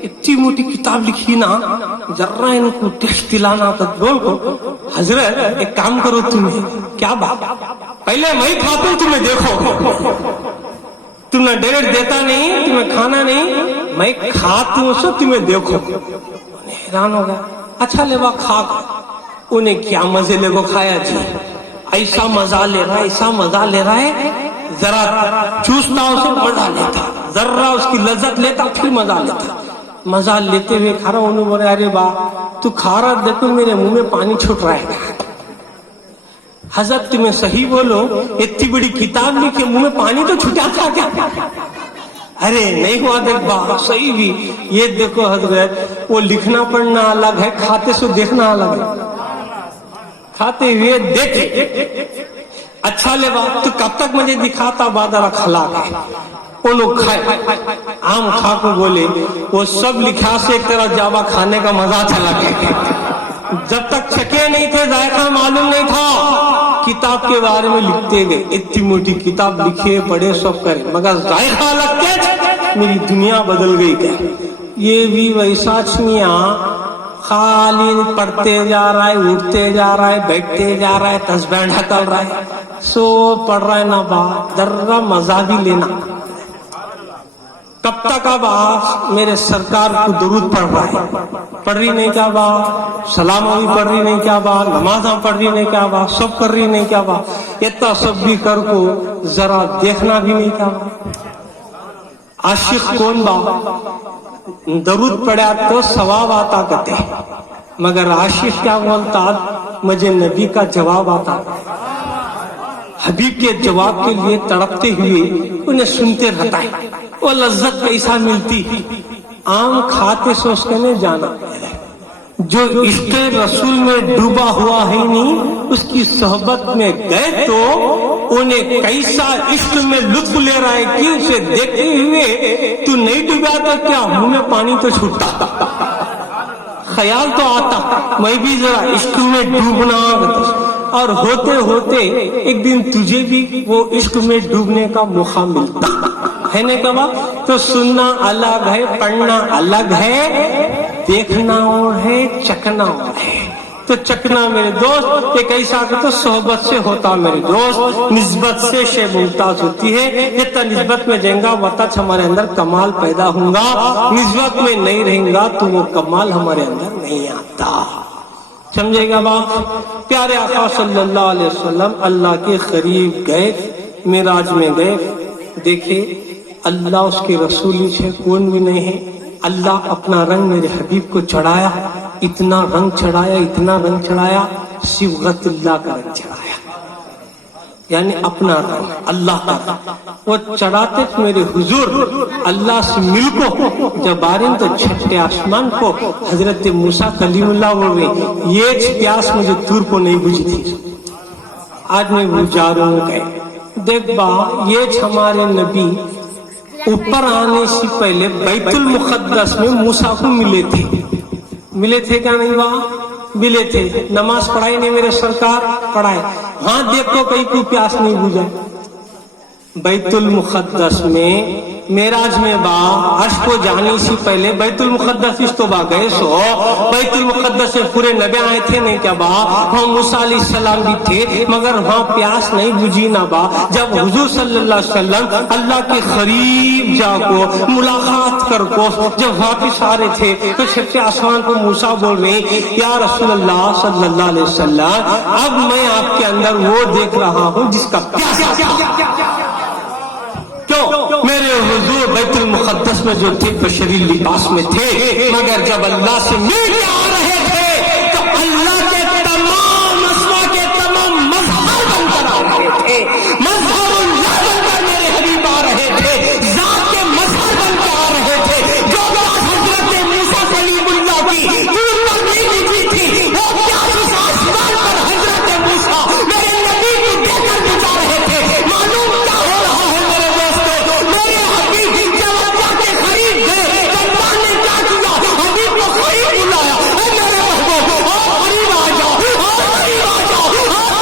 اتنی موٹی کتاب لکھی نا، ذرا ان کو ٹیسٹ دلانا تھا، بول کو حضرت ایک کام کرو تمہیں، کیا بات، پہلے میں کھاتا ہوں تمہیں دیکھو، تمہیں ڈائریکٹ دیتا نہیں، تمہیں کھانا نہیں، میں کھاتی ہوں سو تمہیں دیکھو. حیران ہو گیا. اچھا لے با کھا. انہیں کیا مزے لے کو کھایا جی، ایسا مزہ لے رہا ہے، ایسا مزہ لے رہا ہے، ذرا چوستا اسے مزہ لیتا، ذرا اس کی لذت لیتا پھر مزہ لیتا. مزہ لیتے ہوئے کھا رہا. انہوں بولے ارے با تو کھا رہا دیکھو میرے منہ میں پانی چھوٹ رہا ہے. حضرت تمہیں صحیح بولو، اتنی بڑی کتاب لکھی منہ میں پانی تو چھوٹا تھا کیا؟ ارے نہیں ہوا دیکھ با صحیح بھی. یہ دیکھو حضرت وہ لکھنا پڑھنا الگ ہے، کھاتے سو دیکھنا الگ ہے. کھاتے ہوئے دیکھے. اچھا لے با تو کب تک مجھے دکھاتا بادر اخلاق ہے. وہ لوگ کھائے آم کھا کو بولے وہ سب لکھا سے ایک طرح جاوا کھانے کا مزہ چلا گیا. جب تک چکے نہیں تھے ذائقہ معلوم نہیں تھا. کتاب کے بارے میں لکھتے گئے، اتنی موٹی کتاب لکھے پڑھے سب کرے مگر ذائقہ لگتے میری دنیا بدل گئی. کیا یہ بھی ویسا چھنیا خالی پڑھتے جا رہا ہے، اٹھتے جا رہا ہے، بیٹھتے جا رہا ہے، تسبیح ڈھکل رہا ہے، سو پڑھ رہا ہے نہ با ذرا مزہ بھی لینا. کب تک اب آپ میرے سرکار کو درود پڑھ رہا ہے، پڑھ رہی نہیں کیا با، سلام بھی پڑھ رہی نہیں کیا با، نمازاں پڑھ رہی نہیں کیا با، سب کر رہی نہیں کیا با، اتنا سب بھی کر کو ذرا دیکھنا بھی نہیں کیا با. عاشق کون با درود پڑھا تو ثواب آتا کہتے، مگر عاشق کیا بولتا مجھے نبی کا جواب آتا. حبیب کے جواب کے لیے تڑپتے ہوئے انہیں سنتے رہتا ہے. وہ لذت کیسا ملتی. آم کھاتے سو اس کے نے جانا جو عشق رسول میں ڈوبا ہوا ہے نہیں اس کی صحبت میں گئے تو انہیں کیسا عشق میں لطف لے رہا ہے کہ اسے دیکھتے ہوئے تو نہیں ڈوبا تو کیا منہ میں پانی تو چھوٹتا. خیال تو آتا میں بھی ذرا عشق میں ڈوبنا، اور ہوتے ہوتے ایک دن تجھے بھی وہ عشق میں ڈوبنے کا موقع ملتا ہے نا. کبا تو سننا الگ ہے، پڑھنا الگ ہے، دیکھنا اور ہے، چکنا اور ہے. تو چکنا میرے دوست ایک ایسا تو صحبت سے ہوتا میرے دوست، نسبت سے شے ممتاز ہوتی ہے. جتنا نسبت میں جائیں گا وقت ہمارے اندر کمال پیدا ہوں گا، نسبت میں نہیں رہیں گا تو وہ کمال ہمارے اندر نہیں آتا. سمجھے گا باپ. پیارے آقا صلی اللہ علیہ وسلم اللہ کے قریب گئے، معراج میں گئے. دیکھے اللہ اس کے رسولی سے کون بھی نہیں ہے. اللہ اپنا رنگ میرے حبیب کو چڑھایا، اتنا رنگ چڑھایا، اتنا رنگ چڑھایا، صبغت اللہ کا رنگ چڑھایا، یعنی اپنا رنگ اللہ کا رنگ. وہ چڑھاتے میرے حضور اللہ سے مل کو جب آرین تو چھٹے آسمان کو حضرت موسیٰ کلیم اللہ بول رہے یہ پیاس مجھے دور کو نہیں بجھی تھی، آج میں بجھا رہا ہوں. کہ دیکھ با یہ ہمارے نبی اوپر آنے سے پہلے بیت المقدس میں موسیٰ کو ملے تھے کیا نہیں با؟ ملے تھے. نماز پڑھائی نہیں میرے سرکار؟ پڑھائے. ہاں دیکھو کہیں کو پیاس نہیں بجھا. بیت المقدس میں معراج میں با عرش کو جانے سے پہلے بیت المقدس اس تو با گئے سو بیت المقدس سے پورے نبی آئے تھے نہیں کیا با؟ وہاں موسیٰ علیہ السلام بھی تھے مگر وہاں پیاس نہیں بجھی نہ با. جب حضور صلی اللہ علیہ وسلم اللہ کے قریب جا کو ملاقات کر کو جب واپس آ رہے تھے تو چھٹے آسمان کو موسیٰ بول رہے یا رسول اللہ صلی اللہ علیہ وسلم اب میں آپ کے اندر وہ دیکھ رہا ہوں جس کا پیاس. میرے حضور بیت المقدس میں جو تھے بشری لباس میں تھے مگر جب اللہ سے مل کے آ رہے تھے تو اللہ کے تمام اسما کے تمام مظہر بن کر آ رہے تھے. مظہر اللہ بن کر میرے حبیب آ رہے تھے، ذات کے مظہر بن کر آ رہے تھے. جو بات حضرت موسیٰ کلیم اللہ کی دور پر نہیں نکلی تھی وہ پیاس اس آسمان پر حضرت موسیٰ میرے نبی کو دے کر بجا رہے تھے. معلوم کیا ہو رہا ہے میرے دوستوں؟ میرے حبیب جب اللہ کے قریب گئے اللہ نے کیا کیا؟ حبیب کو قریب بلایا. اے میرے محبوب قریب آ جاؤ، قریب آ جاؤ،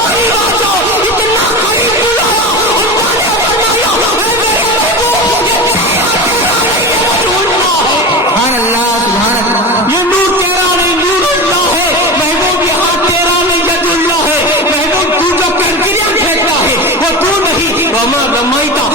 قریب آ جاؤ. اتنا قریب بلایا اللہ نے فرمایا اے میرے محبوب یہ چہرہ تیرا نہیں یہ نور اللہ ہے. یہ نور تیرا نہیں نور اللہ ہے. محبوب یہاں تیرا نہیں ید اللہ ہے. محبوب تو جو کنکریاں پھینکتا ہے وہ تو نہیں. رما رمائتا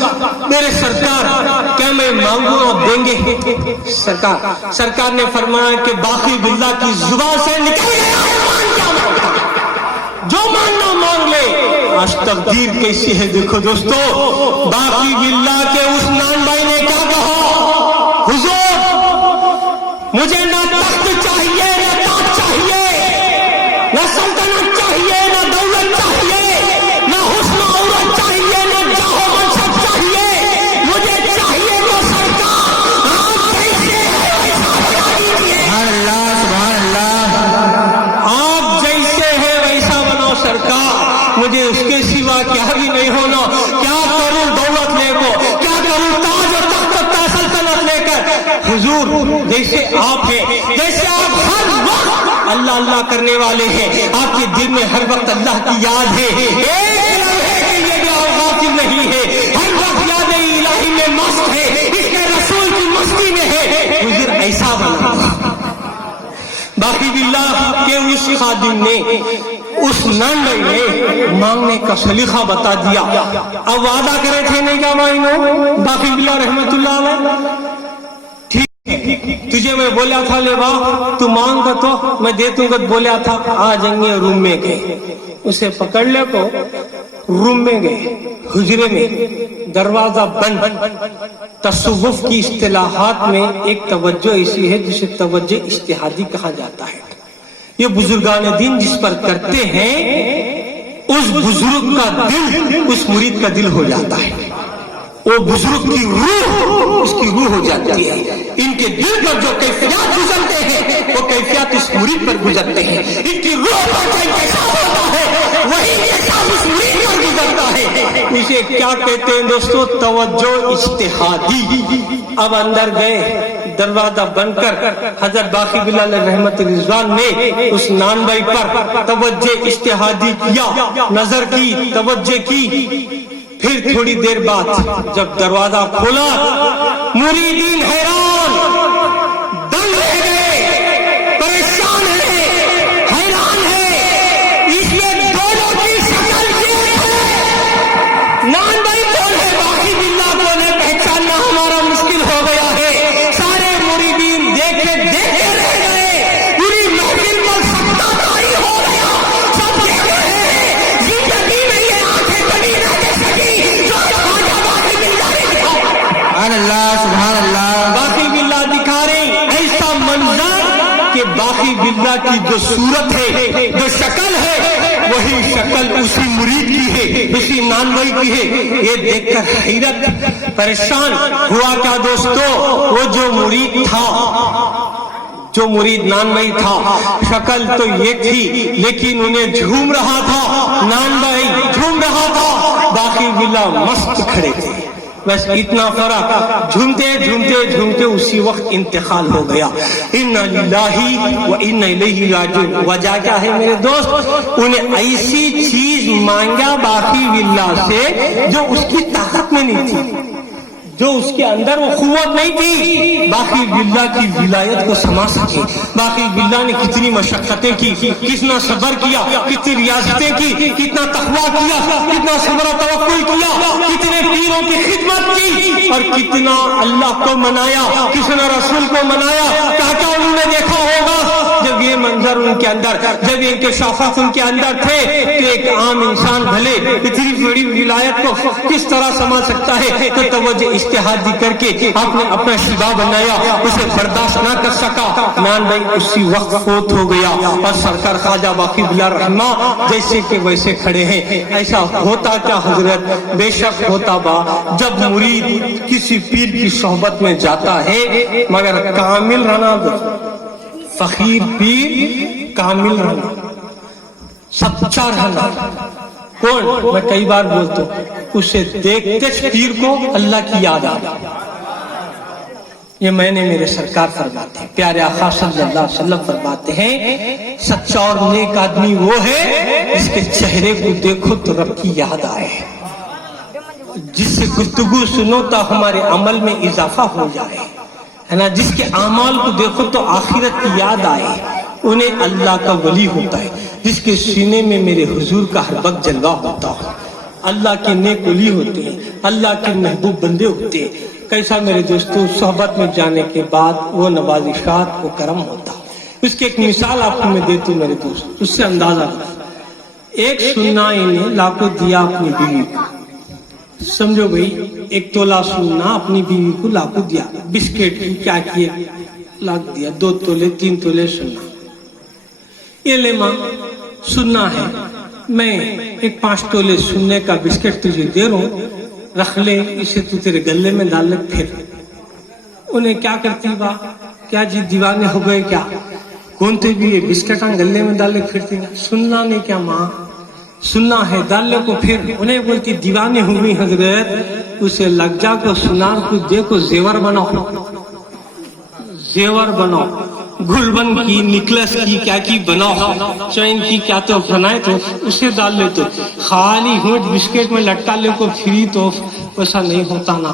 گا میرے سرکار کیا میں مانگوں آپ دیں گے؟ سرکار نے فرمایا کہ باقی باللہ کی زبان سے نکل گیا جو ماننا مانگ لے۔ آج تقدیر کیسی ہے دیکھو دوستو، باقی باللہ کے اس نان بھائی نے کیا کہا؟ حضور مجھے نہ تخت چاہیے نہ تاج چاہیے، نہ سلطنت چاہیے نہ دولت چاہیے، نہ حسن و عورت چاہیے نہ جاہ و منصب چاہیے، مجھے چاہیے تو سرکار آپ جیسے اللہ سبحان اللہ، آپ جیسے ہے ویسا بناؤ سرکار، مجھے اس کے سوا کیا بھی نہیں ہونا، کیا کروں دولت لے کو، کیا کروں تاج و تخت سلطنت لے کر، حضور جیسے آپ ہیں، جیسے آپ ہر وقت اللہ اللہ کرنے والے ہیں، آپ کے دل میں ہر وقت اللہ کی یاد ہے، ایک لمحے کے لیے بھی آپ غافل نہیں ہے، ہر وقت یاد الہی میں مست ہے، اس کے رسول کی مستی میں ہے، حضور ایسا بنا۔ باقی باللہ کے اس خادم نے، اس نان بھائی نے مانگنے کا سلیقہ بتا دیا۔ اب وعدہ کرے تھے نہیں کیا مائنو باقی باللہ رحمت اللہ علیہ، تجھے میں بولا تھا لے با تو مانگ گا تو میں دے دوں گا، بولا تھا آ جائیں گے، روم میں گئے، اسے پکڑ لے کو روم میں گئے، حجرے میں دروازہ بند۔ تصوف کی اصطلاحات میں ایک توجہ ایسی ہے جسے توجہ اجتہادی کہا جاتا ہے، یہ بزرگان دین جس پر کرتے ہیں اس بزرگ کا دل اس مرید کا دل ہو جاتا ہے، وہ بزرگ کی روح اس کی روح ہو جاتی ہے، ان کے دل پر جو کیفیات گزرتے ہیں وہ کیفیات اس مرید پر گزرتے ہیں، ان کی روح پر جو انکشاف ہوتا ہے وہی انکشاف اس مرید پر گزرتا ہے۔ اسے کیا کہتے ہیں دوستو؟ توجہ اجتہادی۔ اب اندر گئے، دروازہ بند کر حضرت باقی باللہ رحمت رضوان نے اس نان بھائی پر توجہ اجتہادی کیا، نظر کی، توجہ کی۔ پھر تھوڑی دیر بعد جب دروازہ کھولا، مریدین حیران دنگ رہ گئے، پریشان ہیں، حیران ہیں، اس لیے دونوں کی شکل یہ ہے، نان بھائی کون ہے، باقی باللہ کون ہے، پہچاننا ہمارا مشکل ہو گیا ہے۔ سارے مریدین دیکھے دیکھے رہ گئے، پوری محفل پر سکتہ طاری ہو گیا، سب دیکھ رہے ہیں، زندگی میں یہ آنکھیں کبھی نہ دیکھ سکی جو خواجہ باقی باللہ نے دکھا۔ سبحان اللہ سبحان اللہ، باقی باللہ دکھا رہے ایسا منظر کہ باقی باللہ کی جو صورت ہے، جو شکل ہے، وہی شکل اسی مرید کی ہے، اسی نان بھائی کی ہے۔ یہ دیکھ کر حیرت، پریشان ہوا کیا دوستو؟ وہ جو مرید تھا، جو مرید نان بھائی تھا، شکل تو یہ تھی لیکن انہیں جھوم رہا تھا، نان بھائی جھوم رہا تھا، باقی باللہ مست کھڑے تھے، بس اتنا فرق، جھومتے جھومتے جھومتے اسی وقت انتقال ہو گیا۔ انا للہ و انا الیہ راجعون۔ وجہ کیا ہے میرے دوست؟ انہیں ایسی چیز مانگا باقی باللہ سے جو اس کی طاقت میں نہیں تھی، جو اس کے اندر وہ قوت نہیں تھی، باقی باللہ کی ولایت کو سما سکے۔ باقی باللہ نے کتنی مشقتیں کی، کتنا صبر کیا، کتنی ریاضتیں کی، کتنا تقویٰ کیا، کتنا صبر و توکل کیا، کتنے پیروں کی خدمت کی، اور کتنا اللہ کو منایا، کتنا رسول کو منایا۔ کیا کیا انہوں نے دیکھا ہوگا جب یہ منظر ان کے اندر، جب یہ انکشافات ان کے اندر تھے کہ ایک عام انسان بھلے اتنی بڑی ولایت کو کس طرح سما سکتا ہے۔ تو توجہ اجتہادی کر کے آپ نے اپنا شبہ بنایا، اسے برداشت نہ کر سکا، نان بھائی اسی وقت فوت ہو گیا، اور سرکار خواجہ باقی باللہ رحمہ جیسے کہ ویسے کھڑے ہیں۔ ایسا ہوتا کیا حضرت؟ بے شک ہوتا با، جب مرید کسی پیر کی صحبت میں جاتا ہے، مگر کامل رہنا، فقیر پیر کامل رہنا، سچا رہنا، کون؟ میں کئی بار بولتا ہوں، اسے دیکھتے پیر کو اللہ کی یاد آ گئی۔ یہ میں نے میرے سرکار فرماتے ہیں، پیارے آقا صلی اللہ علیہ وسلم فرماتے ہیں، سچا اور نیک آدمی وہ ہے جس کے چہرے کو دیکھو تو رب کی یاد آئے، جس سے گفتگو سنو تو ہمارے عمل میں اضافہ ہو جائے، ہے نا، جس کے اعمال کو دیکھو تو آخرت کی یاد آئے، انہیں اللہ کا ولی ہوتا ہے، جس کے سینے میں میرے حضور کا ہر وقت جلوہ ہوتا ہے۔ اللہ کے نیک ولی ہوتے ہیں, اللہ کے محبوب بندے ہوتے ہیں. کیسا میرے دوستو صحبت میں جانے کے بعد وہ نوازشات, وہ کرم ہوتا. اس کی ایک مثال آپ کو میں دیتا ہوں میرے دوست, اس سے اندازہ. ایک سنائی نے لاکھوں دیا اپنی بیوی کو, سمجھو بھائی 1 تولہ سننا اپنی بیوی کو لاکھوں دیا. بسکٹ کی کیا کیے, لاکھ دیا. 2 تولے 3 تولے سننا. یہ لے ماں سننا ہے, میں ایک 5 تولے سننے کا بسکٹ تجھے دے رہا ہوں, رکھ لے, اسے تو تیرے گلے میں ڈال لے. پھر انہیں کیا کرتی با, کیا جی دیوانے ہو گئے کیا, کونتے بھی یہ بسکٹاں گلے میں ڈال لے پھرتی. سننا نہیں کیا ماں, سننا ہے ڈال لے کو. پھر انہیں بولتی دیوانے ہوئی حضرت, اسے لگ جا کو سنار کو دے کو زیور بناؤ, زیور بناؤ, گلبن کی, نکلس کی, کیا کی بناؤ, چین کی کیا تو بنائے تو اسے ڈال لے. تو خالی ہونٹ بسکٹ میں لٹکا لے کو پھری تو ویسا نہیں ہوتا نا.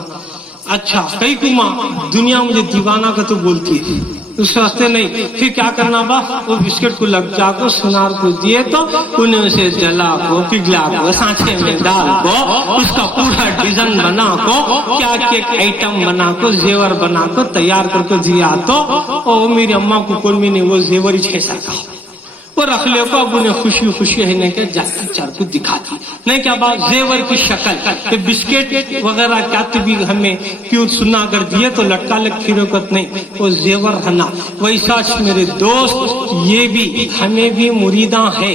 اچھا کئی کو ماں دنیا مجھے دیوانہ کا تو بولتی ہے, اس واسطے نہیں. پھر کیا کرنا با, وہ بسکٹ کو لگ جا کو سنار کو دیے تو انہیں اسے جلا کو, پگلا کو, سانچے میں ڈال کو, اس کا پورا ڈیزائن بنا کو, کیا کیا آئٹم بنا کو, زیور بنا کو تیار کر کو دیا. تو میری اماں کو کون بھی نہیں وہ زیور ہی 6 کا وہ رکھ لے کو. اب انہیں خوشی خوشی ہے نہیں کہ جاتی چار کو دکھاتی نہیں کیا بات, زیور کی شکل بسکٹ وغیرہ کیا تو بھی ہمیں کیوں سنا کر دیے تو لٹکا لگ پھروکت نہیں, وہ زیور رہنا. ویسا میرے دوست یہ بھی ہمیں بھی مریداں ہے,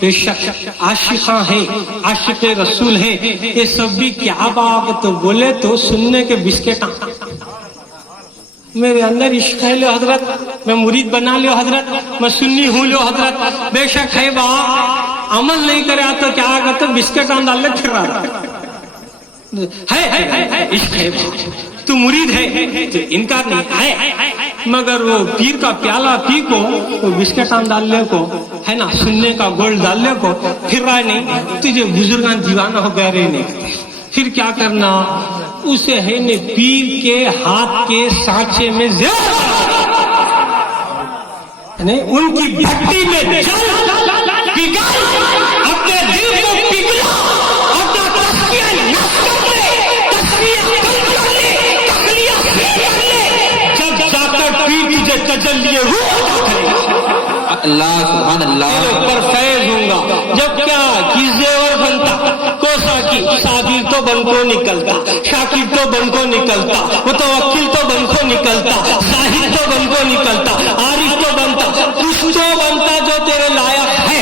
بے شک عاشقاں ہے, عاشق رسول ہے. یہ سب بھی کیا بات تو بولے تو سننے کے بسکٹاں. میرے اندر عشق ہے لو حضرت, میں مرید بنا لو حضرت, میں سنی ہوں لو حضرت. بے شک ہے با, عمل نہیں کرے تو کیا کرتے بسکٹ ڈال لے پھر رہا ہے. عشق ہے با, تو مرید ہے تو انکار نہیں ہے, مگر وہ پیر کا پیالہ پی کو وہ بسکٹ ڈال لے کو ہے نا, سننے کا گول ڈال لے کو پھر رہا نہیں. تجھے بزرگان دیوانہ ہو گئے رہے نہیں. پھر کیا کرنا, اسے ہے نے پیر کے ہاتھ کے سانچے میں ان کی بھٹی میں اپنے دل کو پگھلا, اپنا تسبیح نفس کر لے, جب جا کر پیر تجھے تجلی اللہ سبحان اللہ پر فیض ہوں گا. جب کیا کی زیور بنتا, کوسا کی صابر تو بن کو نکلتا, شاکر تو بن کو نکلتا, متوکل تو بن کو نکلتا, زاہد تو بن کو نکلتا, عارف تو بنتا, کچھ تو بنتا جو تیرے لائق ہے.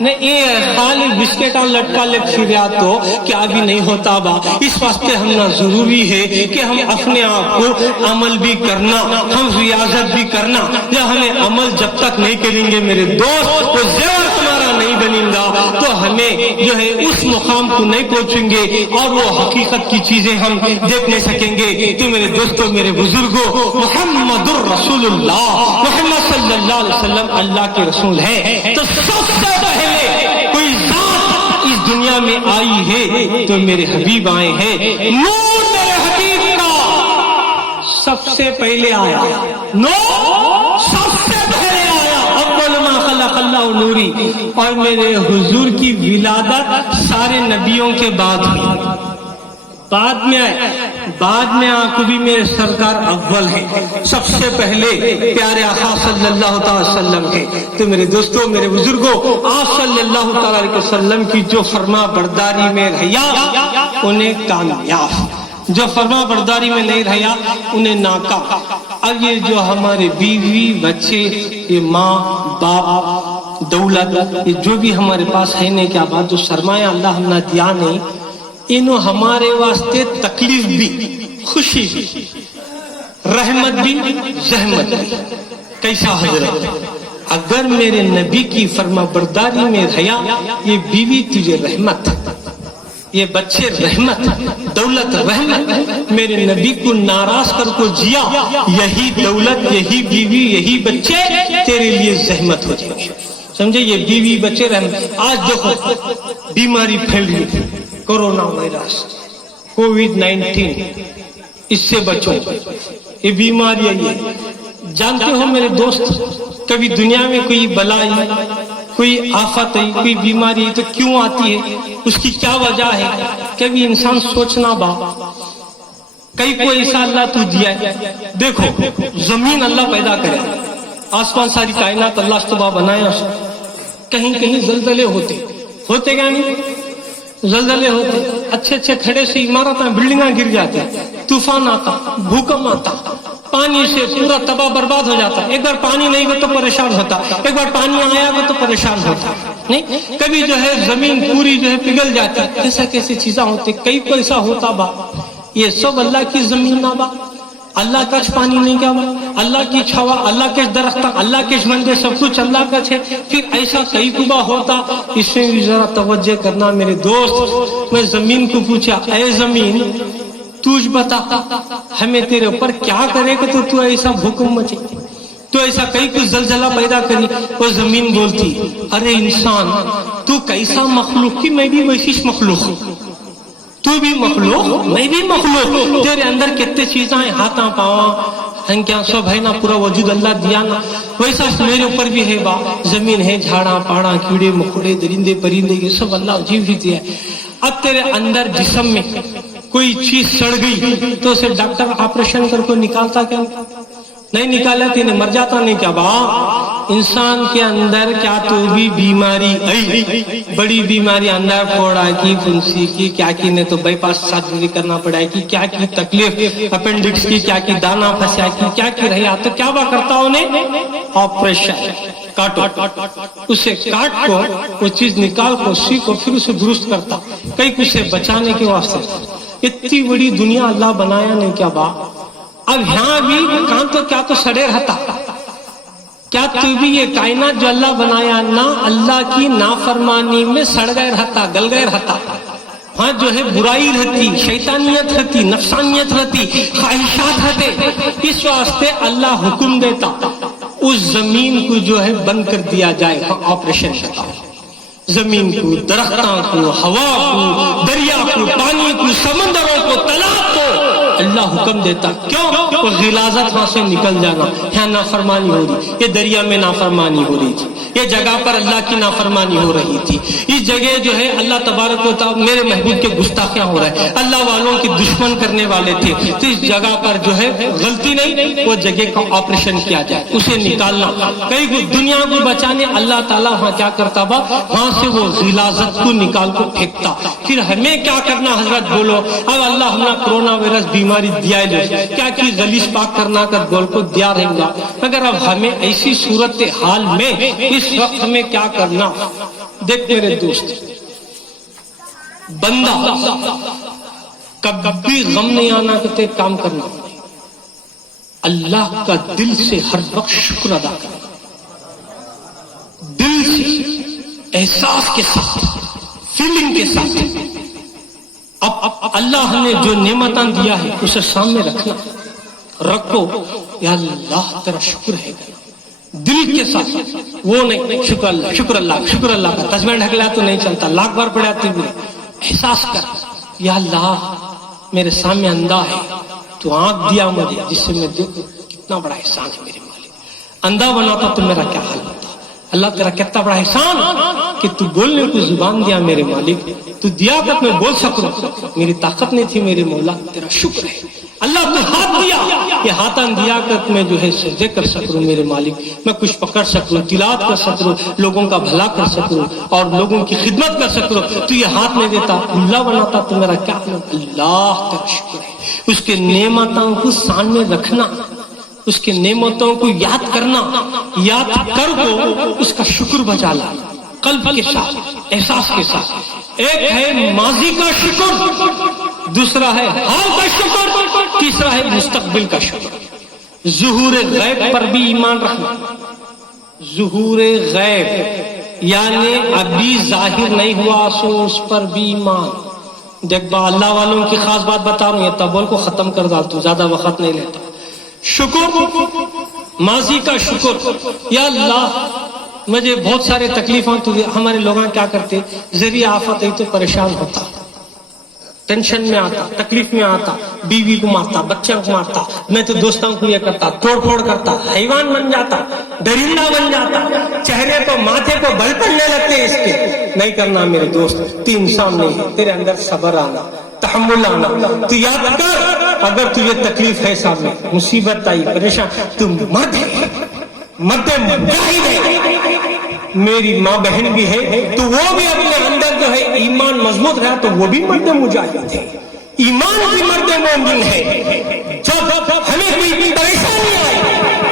نہیں یہ خالی بسکٹاں لٹکا لے پھریا تو کیا بھی نہیں ہوتا با. اس واسطے ہمنا ضروری ہے کہ ہم اپنے آپ کو عمل بھی کرنا, ہم ریاضت بھی کرنا. یا ہمیں عمل جب تک نہیں کریں گے میرے دوست, وہ زیور ہمارا نہیں بنیں گا تو ہمیں جو ہے اس مقام کو نہیں پہنچیں گے اور وہ حقیقت کی چیزیں ہم دیکھ نہیں سکیں گے. تو میرے دوستوں, میرے بزرگوں, محمد الرسول اللہ, محمد صلی اللہ علیہ وسلم اللہ کے رسول ہے. تو سب سے پہلے کوئی ذات اس دنیا میں آئی ہے تو میرے حبیب آئے ہیں. نور میرے حبیب کا سب سے پہلے آیا, نور سب سے پہلے آیا. اول ما خلق اللہ نوری. اور میرے حضور کی ولادت سارے نبیوں کے بعد ہوئی, بعد میں آئے, بعد میں آکو بھی میرے سرکار اول ہیں. سب سے پہلے پیارے آقا صلی اللہ تعالی وسلم ہے. تو میرے دوستوں, میرے بزرگوں, آپ صلی اللہ تعالی علیہ وسلم کی جو فرما برداری میں رہیا انہیں کامیاب, جو فرما برداری میں نہیں رہیا انہیں ناکام. اب یہ جو ہمارے بیوی بچے, یہ ماں باپ, دولت, یہ جو بھی ہمارے پاس ہے نہیں کیا بات, جو سرمایہ اللہ ہم نے دیا نہیں, انہوں ہمارے واسطے تکلیف بھی, خوشی بھی, رحمت بھی, زحمت بھی. کیسا حضرت, اگر میرے نبی کی فرما برداری میں رہیا, یہ بیوی تجھے رحمت, یہ بچے رحمت, دولت رحمت. میرے نبی کو ناراض کر کو جیا, یہی دولت, یہی بیوی, یہی بچے تیرے لیے زحمت ہو جائے. سمجھے, یہ بیوی بچے رحمت. آج دیکھو بیماری پھیل رہی ہے, کورونا وائرس, کووڈ-19, اس سے بچو, یہ بیماری آئی ہے. جانتے ہو میرے دوست, کبھی دنیا میں کوئی بلائی, کوئی آفت ہے، کوئی بیماری ہے تو کیوں آتی ہے، اس کی کیا وجہ ہے، کبھی انسان سوچنا با کئی کو ایسا اللہ تو دیا ہے. دیکھو زمین اللہ پیدا کرے، آسمان ساری کائنات اللہ صبح بنایا، کہیں کہیں زلزلے ہوتے کیا نہیں، زلزلے ہوتے، اچھے اچھے کھڑے سے عمارتیں بلڈنگاں گر جاتے، طوفان آتا، بھوکم آتا، پانی سے پورا تباہ برباد ہو جاتا. ایک بار پانی نہیں ہو تو پریشان ہوتا، ایک بار پانی آیا ہو تو پریشان ہوتا نہیں. کبھی جو ہے زمین پوری جو ہے پگھل جاتی. ایسا کیسی چیزاں ہوتی، کئی کو ایسا ہوتا با. یہ سب اللہ کی زمین نہ با، اللہ کا پانی نہیں کیا با، اللہ کی چھوا، اللہ کے درخت، اللہ کے بندے، سب کچھ اللہ کا ہے. پھر ایسا کئی کبا ہوتا. اس میں بھی ذرا توجہ کرنا میرے دوست. میں زمین کو پوچھا، اے زمین تجھ بتا ہمیں تیرے اوپر کیا کرے کہ تو ایسا بھوکم مچے، تو ایسا کئی کچھ زلزلہ پیدا کری. وہ زمین بولتی، ارے انسان تو کیسا مخلوق کی، میں بھی ویسی مخلوق، تو بھی مخلوق میں بھی مخلوق. تیرے اندر کتنے چیزاں ہیں، ہاتھاں پاواں کیا سب ہے نا، پورا وجود اللہ دیا نا. ویسا میرے اوپر بھی ہے با، زمین ہے، جھاڑا پاڑا، کیڑے مکوڑے، درندے پرندے، یہ سب اللہ عجیب ہی دیا ہے. اب تیرے اندر جسم میں کوئی چیز سڑ گئی تو اسے ڈاکٹر آپریشن کر کے نکالتا کیا نہیں، نکالا تینے مر جاتا نہیں کیا با. انسان کے اندر کیا تو بھی بیماری آئی، بڑی بیماری اندر پھوڑا کی، پھنسی کی، کیا کی نے تو بائی پاس سرجری کرنا پڑا کی، کیا کی تکلیف اپینڈکس کی، کیا کی دانا پھنسیا کی، کیا کی رہا تو کیا با کرتا انہیں آپریشن، کاٹو، اسے کاٹ کو وہ چیز نکال کو اسی کو پھر اسے درست کرتا کئی کچھ سے بچانے کے واسطے. اتنی بڑی دنیا اللہ بنایا نہیں کیا با. اب یہاں بھی کام تو کیا تو سڑے رہتا، کیا تو بھی یہ کائنات جو اللہ بنایا نا، اللہ کی نافرمانی میں سڑ گئے رہتا، گل گئے رہتا. ہاں جو ہے برائی رہتی، شیطانیت رہتی، نفسانیت رہتی، خواہشات رہتے. اس واسطے اللہ حکم دیتا اس زمین کو جو ہے بند کر دیا جائے، آپریشن کرتا. زمین کو، درختوں کو، ہوا کو، دریا کو، پانی کو، سمندروں کو، تالاب کو اللہ حکم دیتا. کیوں؟ وہ غلاظت وہاں سے نکل جانا. یہاں نافرمانی ہو رہی، یہ دریا میں نافرمانی ہو رہی تھی، یہ جگہ پر اللہ کی نافرمانی ہو رہی تھی، اس جگہ جو ہے اللہ تبارک و تعالی میرے محبوب کے گستاخیاں ہو رہے، اللہ والوں کی دشمن کرنے والے تھے. تو اس جگہ پر جو ہے غلطی نہیں، وہ جگہ کا آپریشن کیا جائے، اسے نکالنا. کئی دنیا کو بچانے اللہ تعالیٰ وہاں کیا کرتا با، وہاں سے وہ غلاظت کو نکال کو پھینکتا. پھر ہمیں کیا کرنا حضرت بولو. اب اللہ ہمیں کرونا وائرس بیماری دیا ہے، کیا کی غلیظ پاک کرنا کر گول کو دیا رہے گا. مگر اب ہمیں ایسی صورت حال میں اس وقت ہمیں کیا کرنا. دیکھ میرے دوست، بندہ کبھی غم نہیں آنا کہ کام کرنا، اللہ کا دل سے ہر وقت شکر ادا کرنا، دل سے، احساس کے ساتھ، فیلنگ کے ساتھ. اب اللہ نے جو نعمتاں دیا ہے اسے سامنے رکھنا، رکھو یا اللہ تیرا شکر ہے دل کے ساتھ. وہ نہیں شکر اللہ شکر اللہ شکر اللہ کا تسبیح ڈھکلا تو نہیں چلتا، لاکھ بار پڑھا تو بھی احساس کر، یا اللہ میرے سامنے اندھا ہے، تو آنکھ دیا مجھے جس سے میں دیکھوں، کتنا بڑا احسان ہے میرے مالک. اندھا بناتا تو میرا کیا حال ہوتا. اللہ تیرا کتنا بڑا احسان کہ تو بولنے کو زبان دیا میرے مالک، تو دیا کہ میں بول سکوں، میری طاقت نہیں تھی میرے مولا، تیرا شکر ہے. اللہ تو ہاتھ دیا، یہ ہاتھاں دیا کہ میں جو ہے سجدے کر سکوں میرے مالک، میں کچھ پکڑ سکوں، تلاوت کر سکوں، لوگوں کا بھلا کر سکوں اور لوگوں کی خدمت کر سکوں. تو یہ ہاتھ نہیں دیتا، اللہ بناتا تو میرا کیا. اللہ تیرا شکر ہے. اس کے نعمتوں کو سامنے رکھنا، اس کے نعمتوں کو یاد کرنا، یاد کر کو اس کا شکر بجا لا، قلب کے ساتھ، احساس کے ساتھ. ایک ہے ماضی کا شکر، دوسرا ہے حال کا شکر، تیسرا ہے مستقبل کا شکر. ظہور غیب پر بھی ایمان رکھنا. ظہور غیب یعنی ابھی ظاہر نہیں ہوا سو اس پر بھی ایمان. دیکھ با اللہ والوں کی خاص بات بتا رہا ہوں، یہ تبول کو ختم کر ڈالتا ہوں، زیادہ وقت نہیں لیتا. شکر، ماضی کا شکر. یا اللہ مجھے بہت سارے تکلیفوں، تو ہمارے لوگ کیا کرتے، ذریعہ آفت ہے تو پریشان ہوتا، ٹینشن میں آتا, تکلیف میں آتا, بیوی کو مارتا, بچوں کو مارتا, میں تو دوستوں کو یہ کرتا, توڑ پھوڑ کرتا, حیوان بن جاتا, درندہ بن جاتا, چہرے کو ماتھے کو بل پڑنے لگتے اس کے. نہیں کرنا میرے دوست, تو انسان نہیں ہے, تیرے اندر صبر آنا, تحمل آنا. تو یاد کر, اگر تجھے تکلیف ہے سامنے, مصیبت آئی, پریشان, تم مرد ہے, مرد مجاہد ہے. میری ماں بہن بھی ہے تو وہ بھی اپنے اندر جو ہے ایمان مضبوط رہا تو وہ بھی مرد مجاہد ہے, ایمان بھی مرد مومن ہے. جب ہمیں کوئی پریشانی آئی,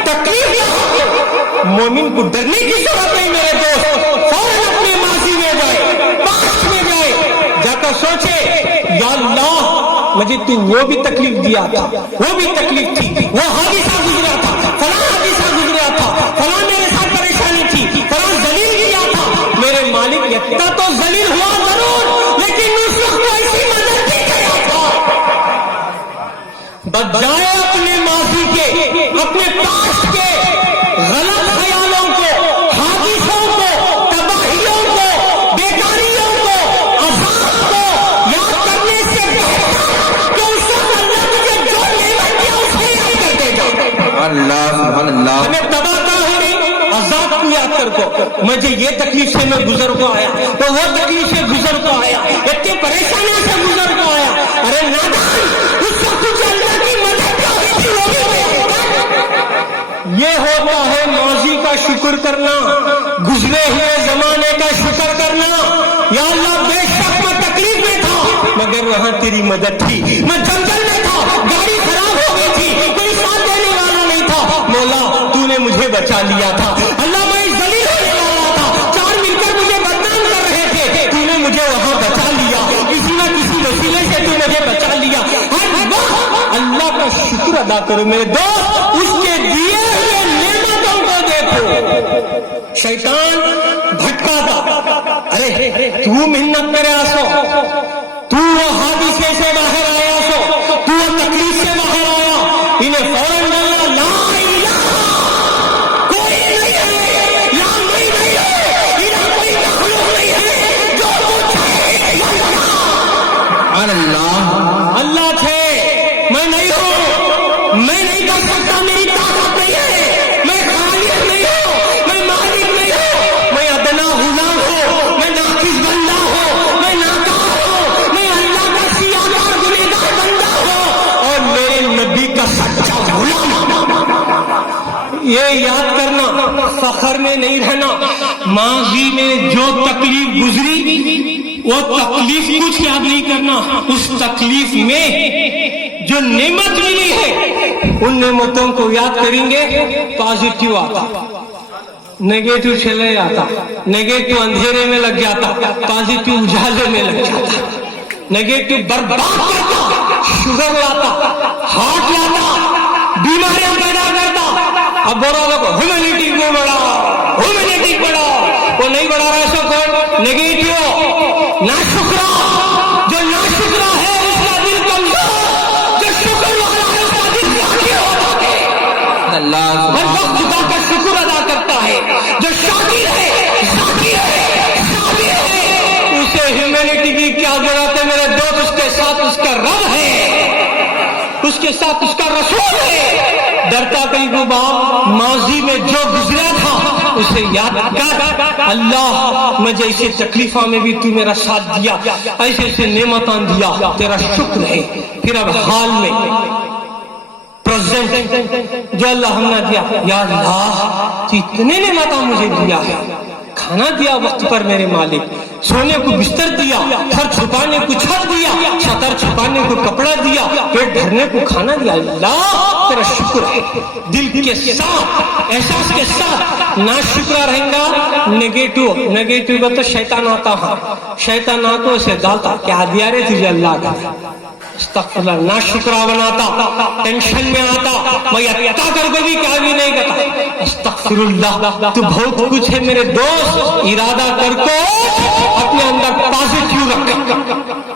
تکلیف آئی, مومن کو ڈرنے کی ضرورت نہیں میرے دوست. فوراً اپنے ماضی میں جائے, پاس میں جائے, جا کر سوچے یا اللہ مجھے تو وہ بھی تکلیف دیا تھا, وہ بھی تکلیف تھی, وہ حادثہ گزرا تھا, فلاں حادثہ گزرا تھا, فلاں میرے ساتھ پریشانی تھی, فلاں ذلیل کیا تھا. میرے مالک یکتا تو ذلیل ہوا ضرور, لیکن اس وقت ایسی مدد بھی کیا تھا. بجائے اپنے ماضی کے, اپنے پاس کے غلط خیالوں کو, حادثوں کو, تباہیوں کو, بیکاریوں کو, عذاب کو یاد کرنے سے بہتر کہ اس وقت اللہ تجھے جو نعمت دیا اسے یاد کر دے گا. اللہ سبحان اللہ. ہمیں تباہ عذاب کو یاد کر کو, مجھے یہ تکلیف سے میں گزر کو آیا, تو وہ تکلیف سے گزر کو آیا, اتنی پریشانیوں سے گزر کو آیا. ارے نادان, اس وقت تجھے اللہ کی مدد کیا ہوئی تھی, وہ بھی یہ ہوتا ہے ماضی کا شکر کرنا, گزرے ہوئے زمانے کا شکر کرنا. یا اللہ بے شک میں تکلیف میں تھا مگر وہاں تیری مدد تھی, میں جنگل میں تھا, گاڑی خراب ہو گئی تھی, کوئی ساتھ دینے والا نہیں تھا, مولا تو نے مجھے بچا لیا تھا. اللہ میں ذلیل ہونے والا تھا, چار مل کر مجھے بدنام کر رہے تھے, تو نے مجھے وہاں بچا لیا, کسی نہ کسی وسیلے سے تو مجھے بچا لیا. ہر وقت اللہ کا شکر ادا کرو میرے دوست, اس کے دیے ہوئے نعمتوں کو دیکھو. شیطان بھٹکا تھا, ارے تو محنت کرے آسو, تو وہ حادثے سے باہر آیا سو, تو وہ تکلیف سے باہر آیا, انہیں فوراً ڈالا لا الہ کوئی نہیں ہے, لا نہیں ہے, الہ کوئی مخلوق نہیں ہے, جو کچھ ہے سبحان اللہ. اللہ تھے, میں نہیں ہوں, میں نہیں کر سکتا, میری طاقت نہیں ہے, میں خالق نہیں ہوں, میں مالک نہیں ہوں, میں ادنا غلام ہوں, میں ناقص بندہ ہوں, میں ناکار ہوں, میں اللہ کا سیاہکار گنہگار بندہ ہوں, اور میرے نبی کا سچا غلام ہوں. یہ یاد کرنا, فخر میں نہیں رہنا. ماضی میں جو تکلیف گزری وہ تکلیف کچھ یاد نہیں کرنا, اس تکلیف میں جو نعمت ملی ہے ان نعمتوں کو یاد کریں گے. پازیٹیو آتا, نیگیٹو چلے جاتا, نیگیٹو اندھیرے میں لگ جاتا, پازیٹیو اجالے میں لگ جاتا. نیگیٹو برباد کرتا, شوگر لاتا, ہارٹ لاتا, بیماریاں پیدا کرتا. اب بڑا لوگ ہیومینٹی کو بڑھاؤ, ہیومینٹی بڑھاؤ, وہ نہیں بڑھا رہا ہے سب کو نیگیٹو, ناشکرا, جو ناشکرا ہے اس کا دل کمزور, جو شکر والا ہے اس کا دل ذاکر ہوتا ہے, اللہ ہر وقت خدا کا شکر ادا کرتا ہے. جو شاکر ہے, ذاکر ہے, صابر ہے, اسے ہیومینٹی کی کیا ضرورت ہے میرے دوست. اس کے ساتھ اس کا رب ہے, اس کے ساتھ اس کا رسول ہے. ڈرتا کہیں کو باپ, ماضی میں جو گزرا تھا اسے یاد کر. اللہ مجھے ایسے تکلیفوں میں بھی تو میرا ساتھ دیا, ایسے ایسے نعمتاں دیا, تیرا شکر ہے. پھر اب حال میں پریزنٹ جو اللہ ہم نے دیا, یا اللہ تو اتنے نعمتاں مجھے دیا ہے, کھانا دیا وقت پر میرے مالک, سونے کو بستر دیا, سر چھپانے کو چھت دیا, سطر چھپانے کو کپڑا دیا, پیٹ بھرنے کو کھانا دیا. اللہ تیرا شکر ہے. دل کے ساتھ, احساس کے ساتھ نا شکرا رہیں گا. نیگیٹو کا تو شیطان آتا ہے, شیطان آتا اسے ڈالتا, کیا دیا رے تجھے اللہ کا, استغفر اللہ, نا شکرا بناتا, ٹینشن میں آتا, میں عطا کر کے بھی کیا بھی نہیں کرتا. استغفر اللہ, تو بہت کچھ ہے میرے دوست. ارادہ کر کو اپنے اندر پازیٹیو رکھ,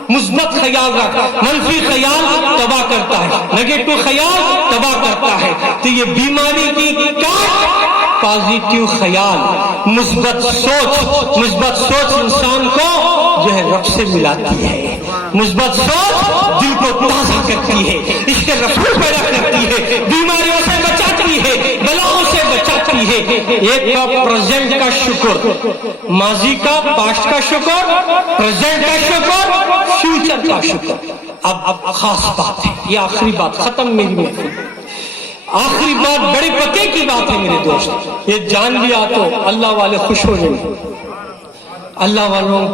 مثبت خیال رکھ. منفی خیال تباہ کرتا ہے, نیگیٹو خیال تباہ کرتا ہے. تو یہ بیماری کی کاٹ, پازیٹیو خیال, مثبت سوچ. مثبت سوچ انسان کو جو ہے رب سے ملاتی ہے. مثبت سوچ دل کو تازہ کرتی ہے، عشق رسول پیدا کرتی ہے، بیماریوں سے بچاتی ہے، بلاؤں سے بچاتی ہے۔ ایک کا پریزنٹ کا شکر، ماضی کا پاسٹ کا شکر، پریزنٹ کا شکر، فیوچر کا شکر۔ اب خاص بات ہے، یہ آخری بات ختم میری محفل، آخری بات بڑے پتے کی بات ہے میرے دوست، یہ جان لیا تو اللہ والے خوش ہو جائیں گے۔ اللہ والوں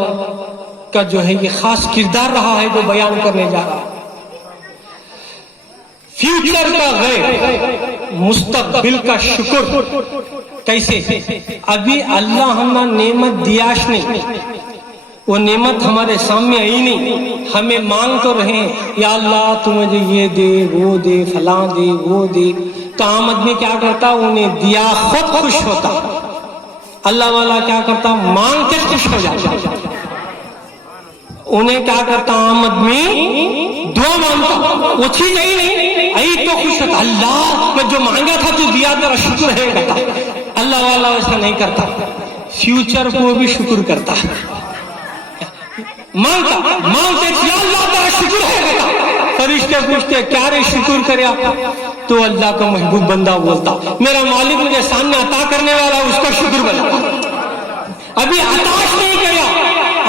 کا جو ہے یہ خاص کردار رہا ہے جو بیان کرنے جا رہا ہے۔ فیوچر کا غیر، مستقبل کا شکر کیسے؟ ابھی اللہ ہمیں نعمت دیاش نہیں، وہ نعمت ہمارے سامنے آئی نہیں، ہمیں مانگ تو رہے ہیں یا اللہ تو مجھے یہ دے، وہ دے، فلاں دے، وہ دے۔ تو عام آدمی کیا کرتا؟ انہیں دیا خود خوش ہوتا، اللہ والا کیا کرتا؟ مانگ کے خوش ہو جاتا۔ انہیں کیا کرتا عام آدمی؟ دعا مانگتا، وہ چیز آئی نہیں آئی تو خوش ہوتا، اللہ میں جو مانگا تھا تو دیا، تیرا شکر ہے کہتا۔ اللہ والا ویسا نہیں کرتا، فیوچر کو بھی شکر کرتا، مانگتے یا اللہ تیرا شکر ہے کہتا۔ فرشتے پوچھتے کیا رے شکر کریا؟ تو اللہ کا محبوب بندہ بولتا میرا مالک مجھے سامنے عطا کرنے والا اس کا شکر بنا، ابھی عطاش نہیں کریا،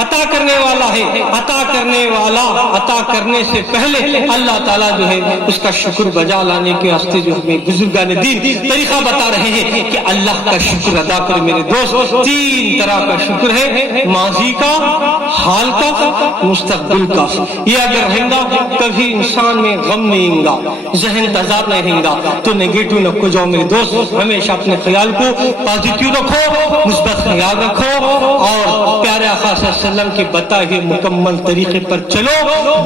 عطا کرنے والا ہے، عطا کرنے والا عطا کرنے سے پہلے اللہ تعالیٰ جو ہے اس کا شکر بجا لانے کے واسطے جو ہمیں بزرگان دین طریقہ بتا رہے ہیں کہ اللہ کا شکر ادا کرے۔ میرے دوست تین طرح کا شکر ہے، ماضی کا، حال کا، مستقبل کا۔ یہ اگر رہیں گا کبھی انسان میں غم نہیں گا، ذہن تضاد نہیں رہیں گا تو نیگیٹو نہ کو جاؤ۔ میرے دوست ہمیشہ اپنے خیال کو پازیٹیو رکھو، مثبت خیال رکھو اور پیارے آقا صلی اللہ علیہ وسلم کے بتائے ہوئے مکمل طریقے پر چلو۔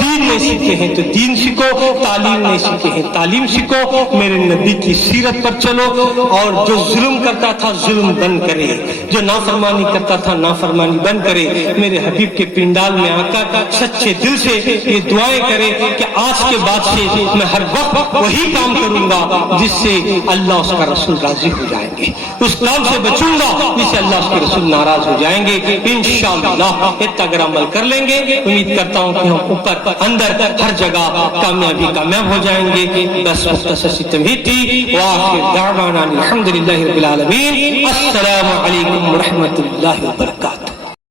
دین نہیں سیکھے ہیں تو دین سیکھو، تعلیم نہیں سیکھے ہیں تعلیم سیکھو، میرے نبی کی سیرت پر چلو اور جو ظلم کرتا تھا ظلم بند کرے، جو نافرمانی کرتا تھا نافرمانی بند کرے۔ میرے حبیب کے پنڈال میں آ کر سچے دل سے یہ دعائیں کرے کہ آج کے بعد سے میں ہر وقت وہی کام کروں گا جس سے اللہ اس کا رسول راضی ہو جائیں گے، اس کام سے بچوں گا جس سے اللہ اس کے رسول ناراض ہو جائیں گے۔ انشاءاللہ اتنا اگر عمل کر لیں گے امید کرتا ہوں کہ ہم اوپر اندر ہر جگہ کامیاب ہو جائیں گے۔ بس مختصر سی تمہید تھی، وآخر دعوانا الحمدللہ رب العالمین۔ السلام علیکم ورحمۃ اللہ وبرکاتہ۔